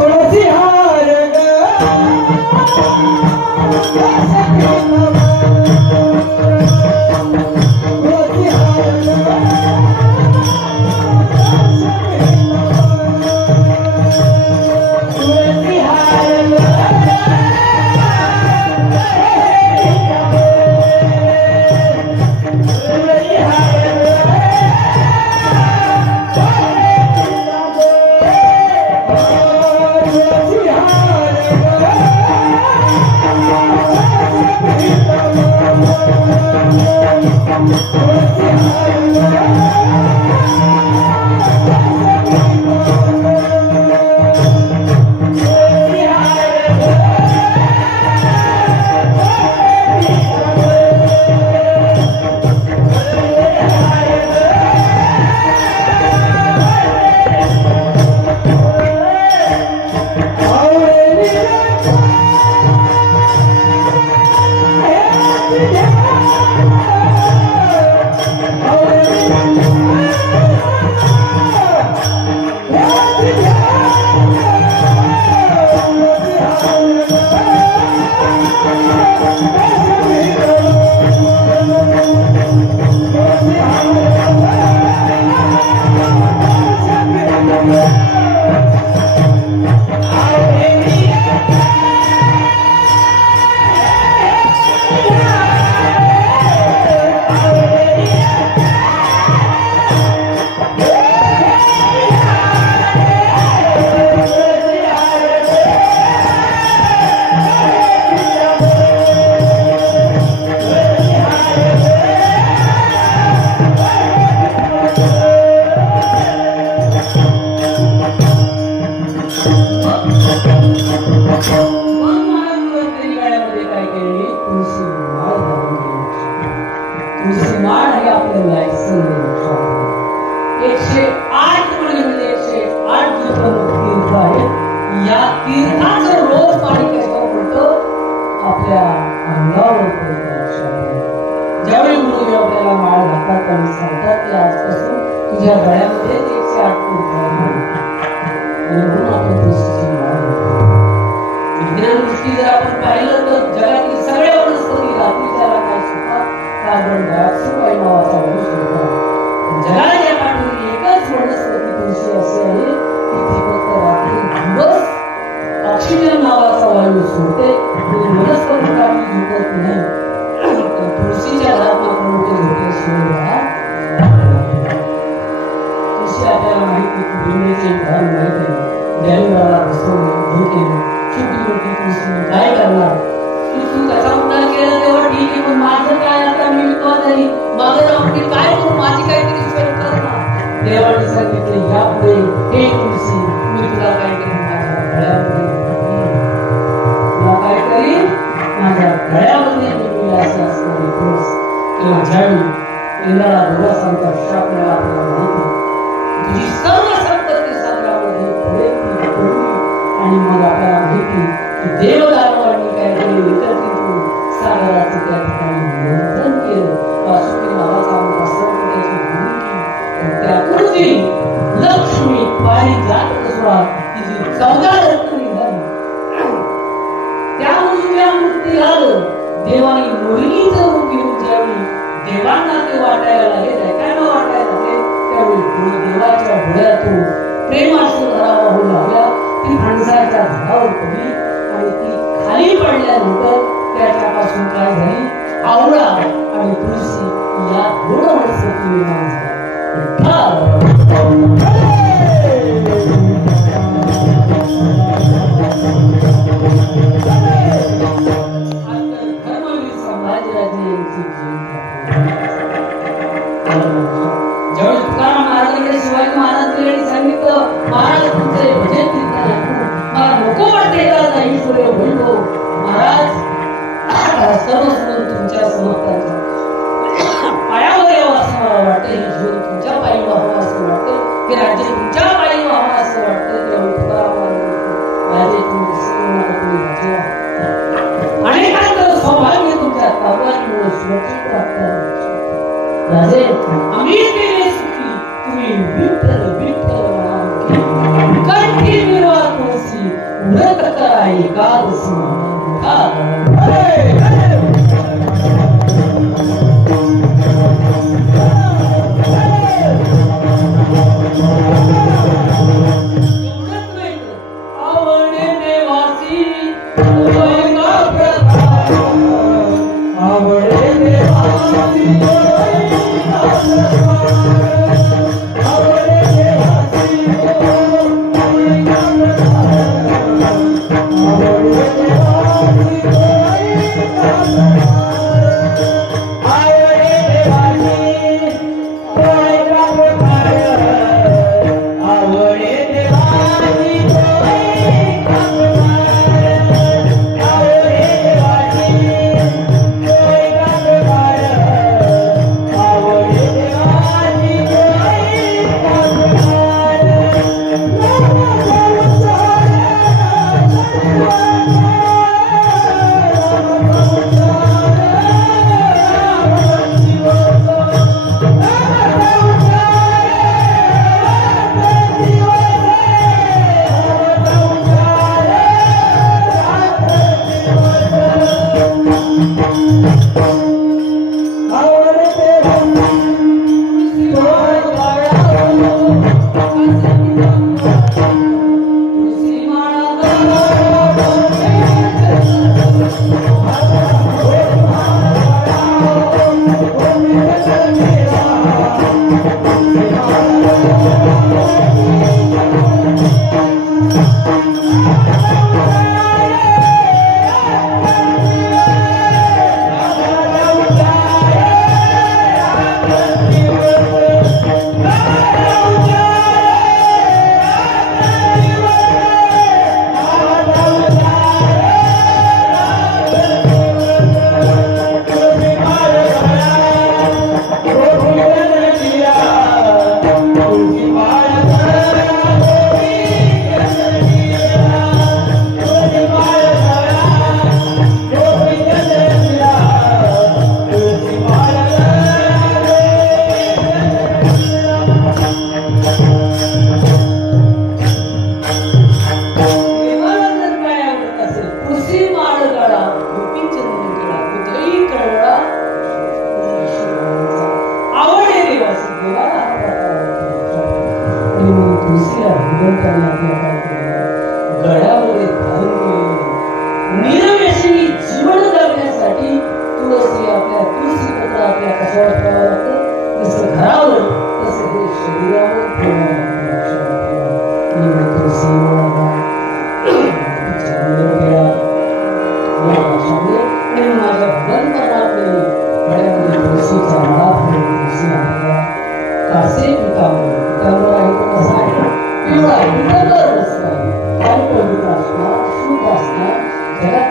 Hare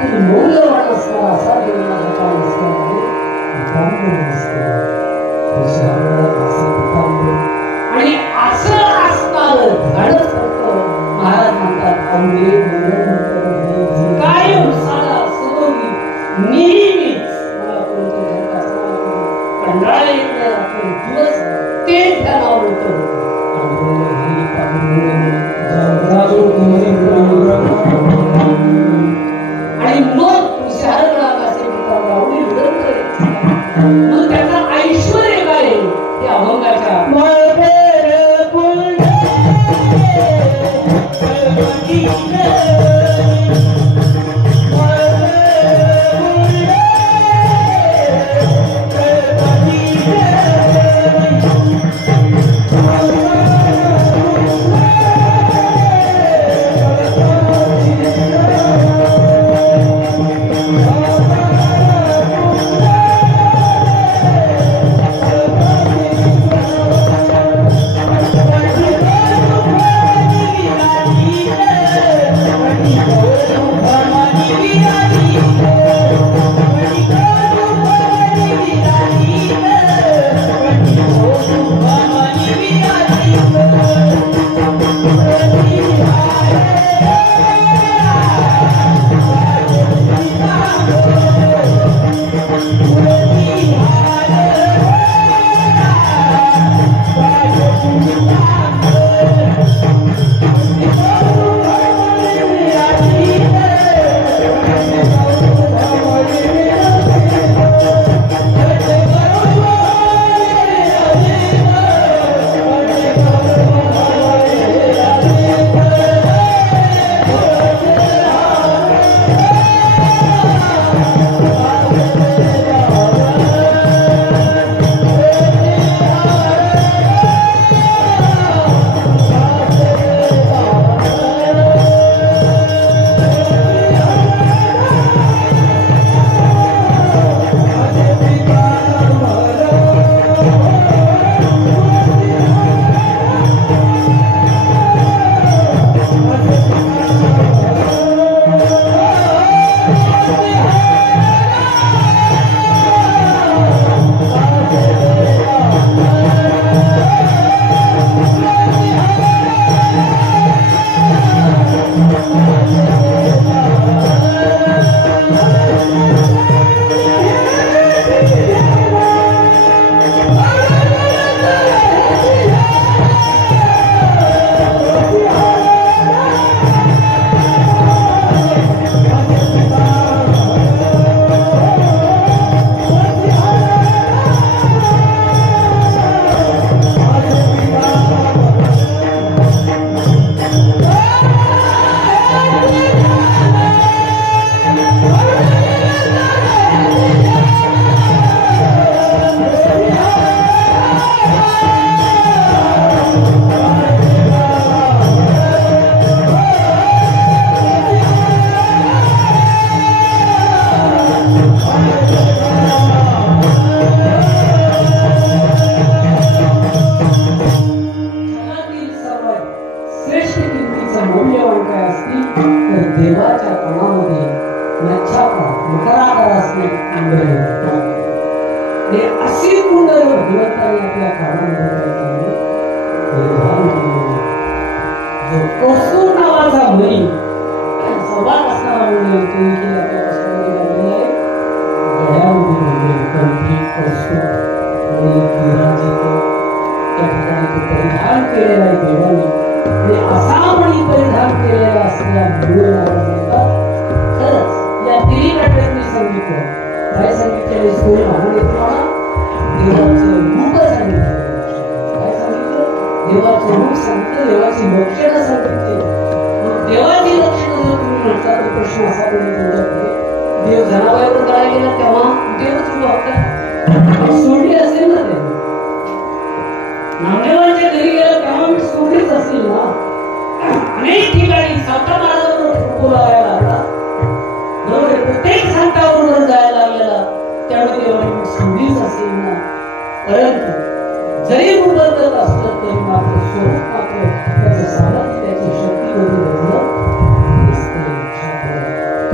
जगातील मौल्यवान असणारा असा देवाला हाताळ नसणार आहे पितांबर नसणार आणि असं असणार झाडच फक्त महाराज म्हणतात आंबे कायम साला सदोरी नेहमीच मला कोणतं ध्यान असणार कंटाळा येत नाही आपण दिवस ते ध्यानावर होतं आणि मग तुषारगडाला असे आवडी विरोध करायचे मग त्याचा ऐश्वर्य काय हे अभंगाच्या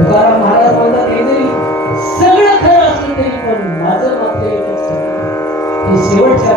तुकाराम महाराज म्हणतात हे जरी सगळं खरं असलं तरी पण माझं मात्र एकच खरं हे शेवटच्या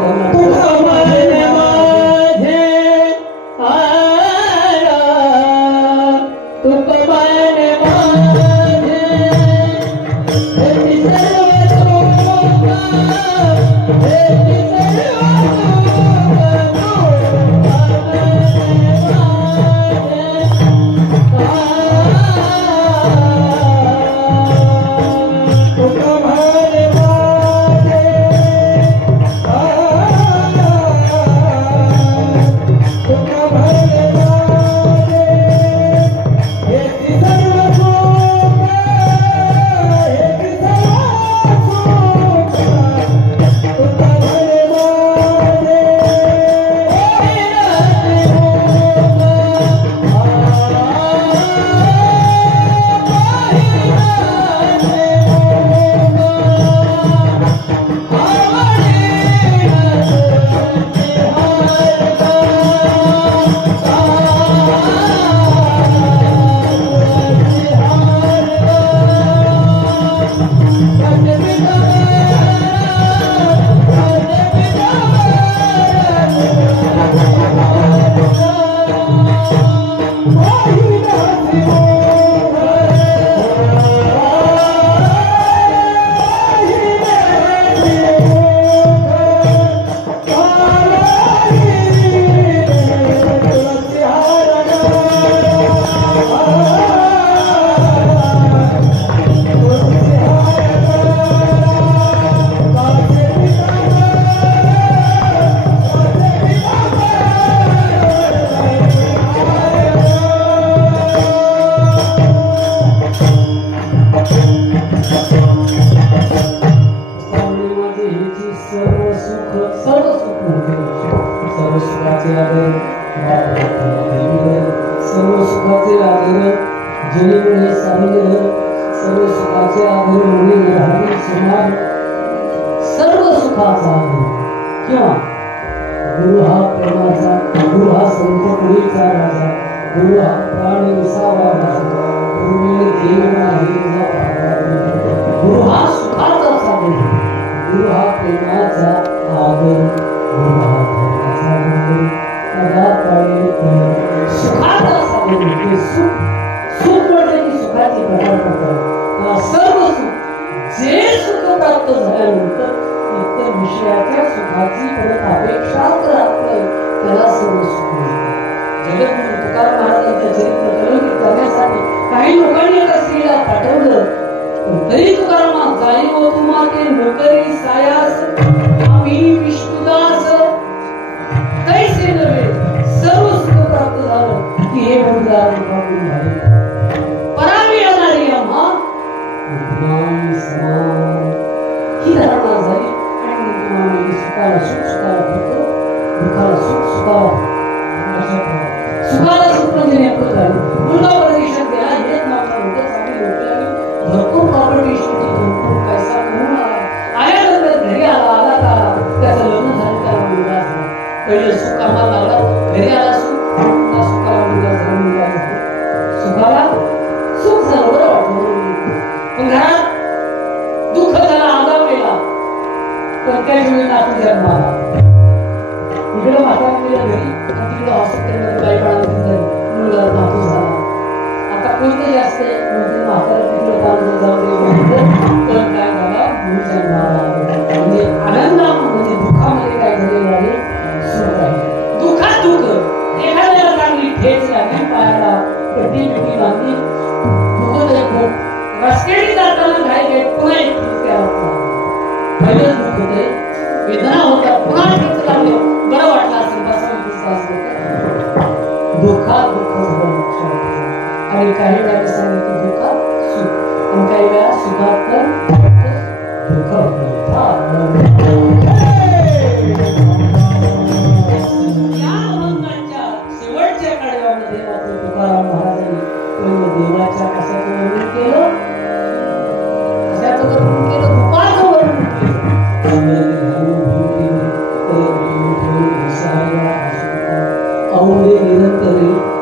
निरंतर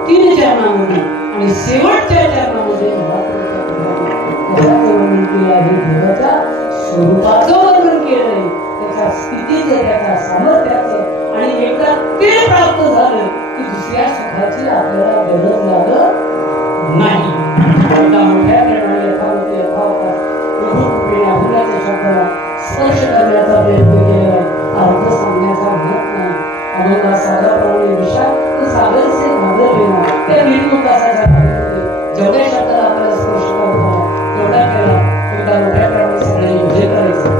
3 चरणांमध्ये आणि शेवटच्या चरणामध्ये स्वरूपाचं वर्णन केलंय, त्याच्या स्थितीचं, त्याच्या सामर्थ्याचं, आणि एकदा ते प्राप्त झालं की दुसऱ्या सुखाची आपल्याला गरज लागत नाही. मोठ्या प्रमाणे यथावती यथावता अभंगाच्या शब्दाला स्पर्श करण्याचा प्रयत्न केला, अर्थ सांगण्याचा म्हणत नाही. अभंगा सागराप्रमाणे विशाल तो सागर से नागर लेना, त्या निर्मूल तासाच्या भागामध्ये जेवढ्या शब्दाला आपल्याला स्पर्श करतो तेवढा केला. एकदा मोठ्या प्रमाणे सगळ्यांनी विजय करायचं.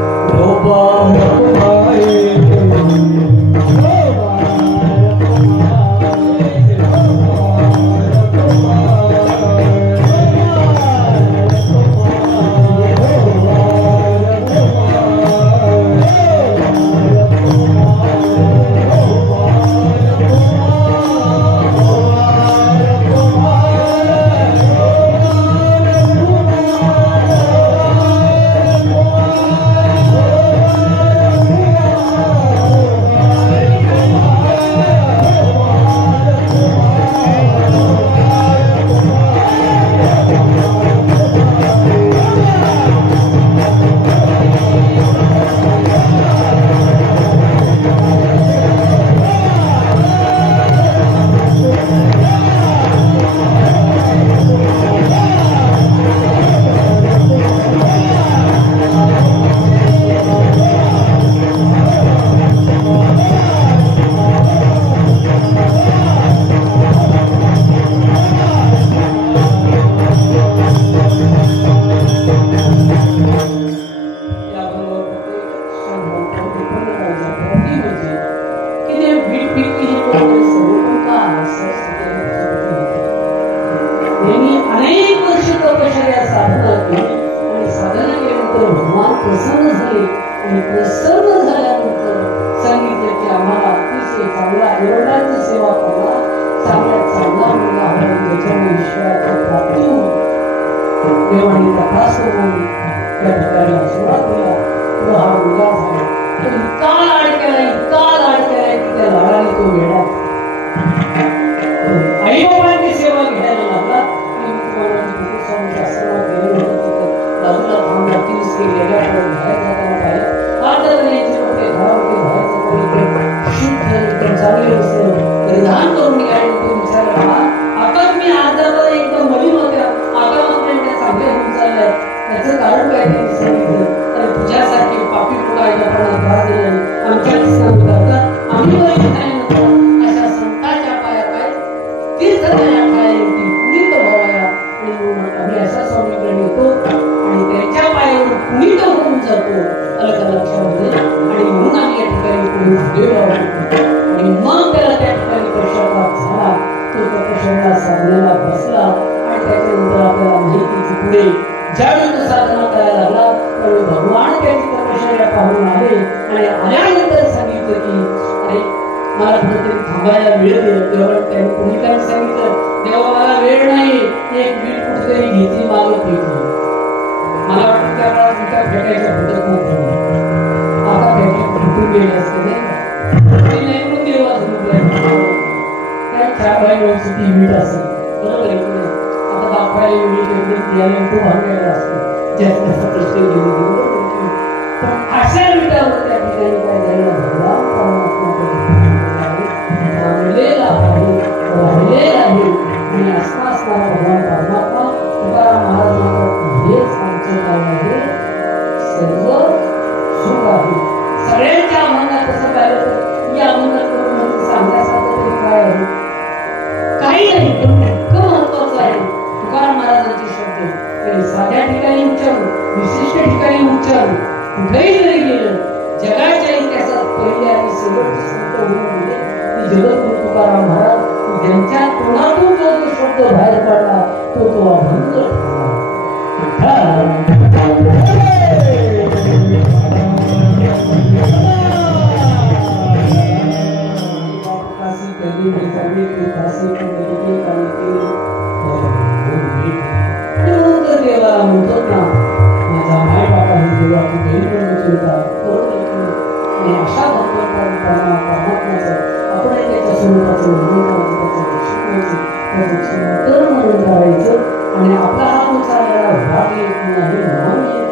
आणि आपला हा उचारलेला भाग येत नाही, नाम येत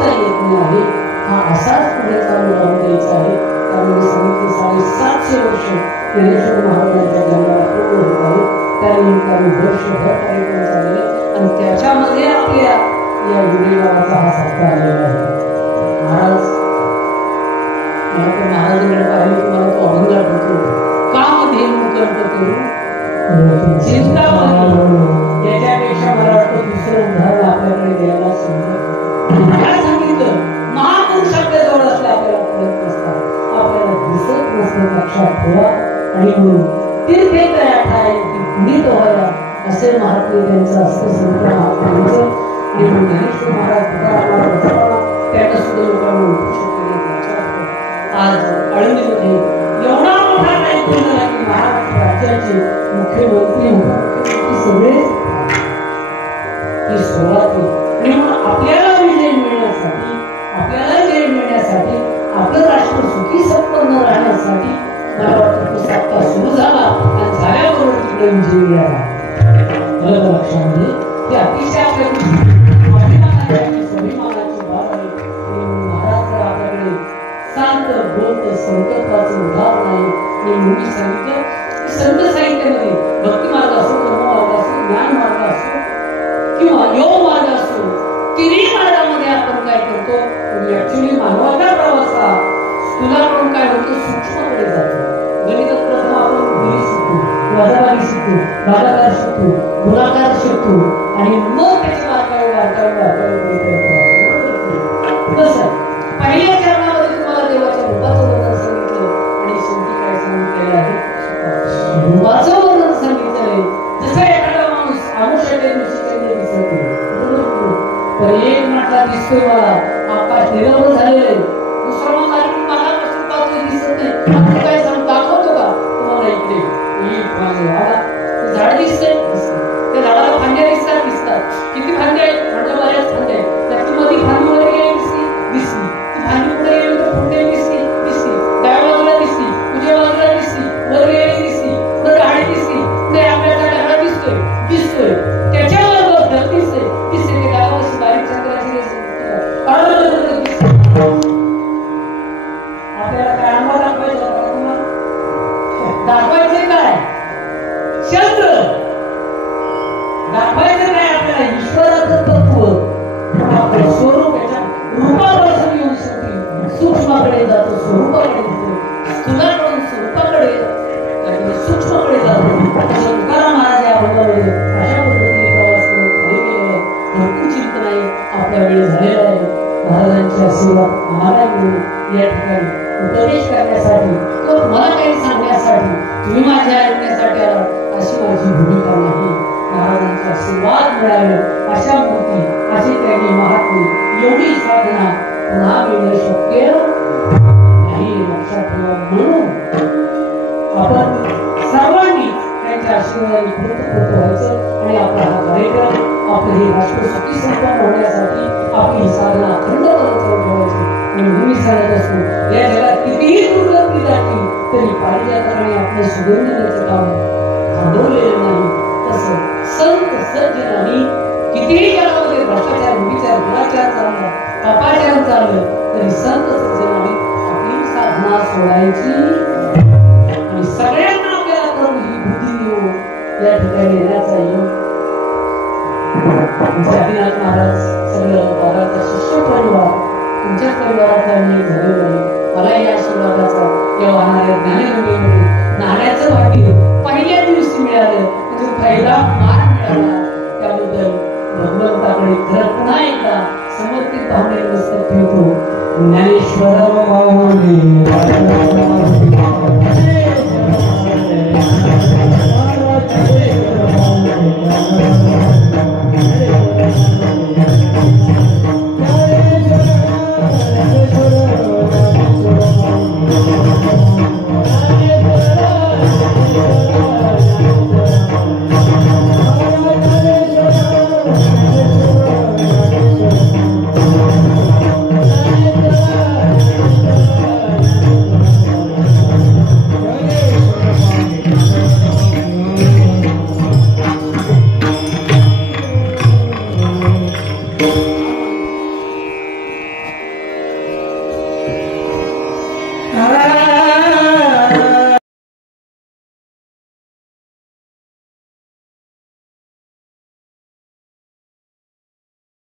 नाही, या युगेगावाचा हा सप्ताह आलेला आहे. महाराज मला तर महाराजांकडे पाहिलं की मला तो अभंग आठवतो. काम धेनु कंठ करू चिंता याच्यापेक्षा मला वाटतं दुसरं उदाहरण आपल्याकडे द्यायला समजत. काय सांगितलं, महापुरुष आपल्या जवळ असले आपल्याला कळत नसतात, आपल्याला दिसत नसतं, लक्षात ठेवा. आणि म्हणून तीर्थेतया ठाय पुनीत व्हाया असे महात्म्य त्यांचं असतं, संत महात्म्यांचं. आणि म्हणून ज्ञानेश्वर महाराज त्यांना सुद्धा लोकांना ओळखू शकले. आज आळंदीमध्ये एवढा मोठा कार्यक्रम झाला की महाराष्ट्र राज्याचे मुख्यमंत्री उपमुख्यमंत्री सगळेच ही सुरुवात होती. आणि म्हणून आपल्याला विजय मिळण्यासाठी, आपल्याला जय मिळण्यासाठी, आपलं राष्ट्र सुखी संपन्न राहण्यासाठी मला वाटतं तो सप्ताह सुरू झाला आणि झाल्याबरोबर तिकडे विजय मिळाला. मला लक्षामध्ये ते अतिशय आपल्या स्वाभिमानाची बाब आहे. महाराज जर आपल्याकडे शांत बोलत संकल्पाचं उदाहरण आहे. आणि मी सांगितलं की संत साहित्यामध्ये भक्ती मार्ग असो, कर्म मार्ग असो, ज्ञान मार्ग असो किंवा योग मार्ग असो, तिन्ही मार्गामध्ये आपण काय करतो, ऍक्च्युली मानवाचा प्रवास हा तुलाकडून काय होतो, सूक्ष्मकडे जातो. गणितात प्रथम आपण बेरीज शिकतो, वजाबाकी शिकतो, भागाकार शिकतो, गुणाकार शिकतो आणि मग त्याचे बारकावे कसं पहिल्या चरणामध्ये तुम्हाला देवाच्या रूपाचं वर्णन सांगितलं आणि शेवटी काय सांगितलेलं आहे, रूपाचं वर्णन सांगितलेलं आहे. जसं एखादा माणूस आमुष्याच्या दिवशी चंद्र दिसतो, तर एक म्हटला दिसतोय मला आकाश निरभ्र झालेलं आहे, दुसरा मग मनापासून पाहतोय दिसत नाही, काय सांग दाखवतो का तुम्हाला इकडे झाड दिसते, त्या झाडाला फांद्या दिसतात. किती फांद्या आहेत म्हटलं, बऱ्याच फांद्या आहेत. त्यातली मध्ये फांदी वर गेली दिसली, ती फांदी पुढे गेली तर पुढे दिसली, डाव्या बाजूला दिसली, उजव्या बाजूला दिसली, वर गेली दिसली, पुढे झाड दिसली, पुढे आपल्याला ढगाळ दिसतोय त्याच्यावर धरती दिसते ते गावाशी बारीक चंद्राची आपल्याला काय अंगावर दाखवायचं होता तुम्हाला, दाखवायचे काय चंद्र, दाखवायचं काय आपल्याला ईश्वराचं तत्व. आपलं स्वरूप याच्या रूपापासून येऊ शकते, सूक्ष्माकडे जातो, स्वरूपाकडे जातो, स्थूलाकडून स्वरूपाकडे सूक्ष्मकडे जातो. तुकाराम महाराज या भागामध्ये अशा पद्धतीने प्रवास करत खाली गेलेला आहे. भरपूर चिंतन आहे, आपला वेळ झालेला आहे. महाराजांची आशीर्वाद आम्हाला मिळून या ठिकाणी उपदेश करण्यासाठी किंवा तुम्हाला काही सांगण्यासाठी, तुम्ही माझ्या ऐकण्यासाठी आला अशी माझी भूमिका नाही. महाराजांचे आशीर्वाद मिळावे अशा मूर्ती, असे त्यांनी महात्मे, एवढी साधना पुन्हा मिळणं शक्य नाही, लक्षात ठेवा. म्हणून आपण सर्वांनी त्यांच्या आशीर्वादाने कृतकृत व्हायचं आणि आपला हा कार्यक्रम, आपलं हे राष्ट्र सुखी संपन्न होण्यासाठी आपली साधना अखंड चालू ठेवायची. म्हणून मी सांगत असतो, या जगात कितीही दुर्गती जाती तरी पारिजातकाने आपलं सुगंधण्याचं काम थांबवलेलं नाही. तसं संत सज्जनांनी कितीही जगामध्ये भ्रष्टाचार, विचार, दुराचार चालला, पापाचार चाललं तरी संत सज्जनांनी आपली साधना सोडायची आणि सगळ्यांना आपल्याला करून ही बुद्धी देऊ या ठिकाणी येण्याचा योग. स्वामीनाथ महाराज सगळं बाबाचा शिष्य परिवार तुमच्याच परिवाराचा मी झालेलो आहे. मला या आशीर्वादाचा या वाहणाऱ्या ज्ञानगंगेमध्ये नाण्याचं भाग्य पहिल्या दिवशी मिळालं, म्हणजे पहिला मान मिळाला. त्याबद्दल भगवंताकडे खरं पुन्हा एकदा समर्पित भावनेने मस्तक ठेवतो. ज्ञानेश्वर माऊली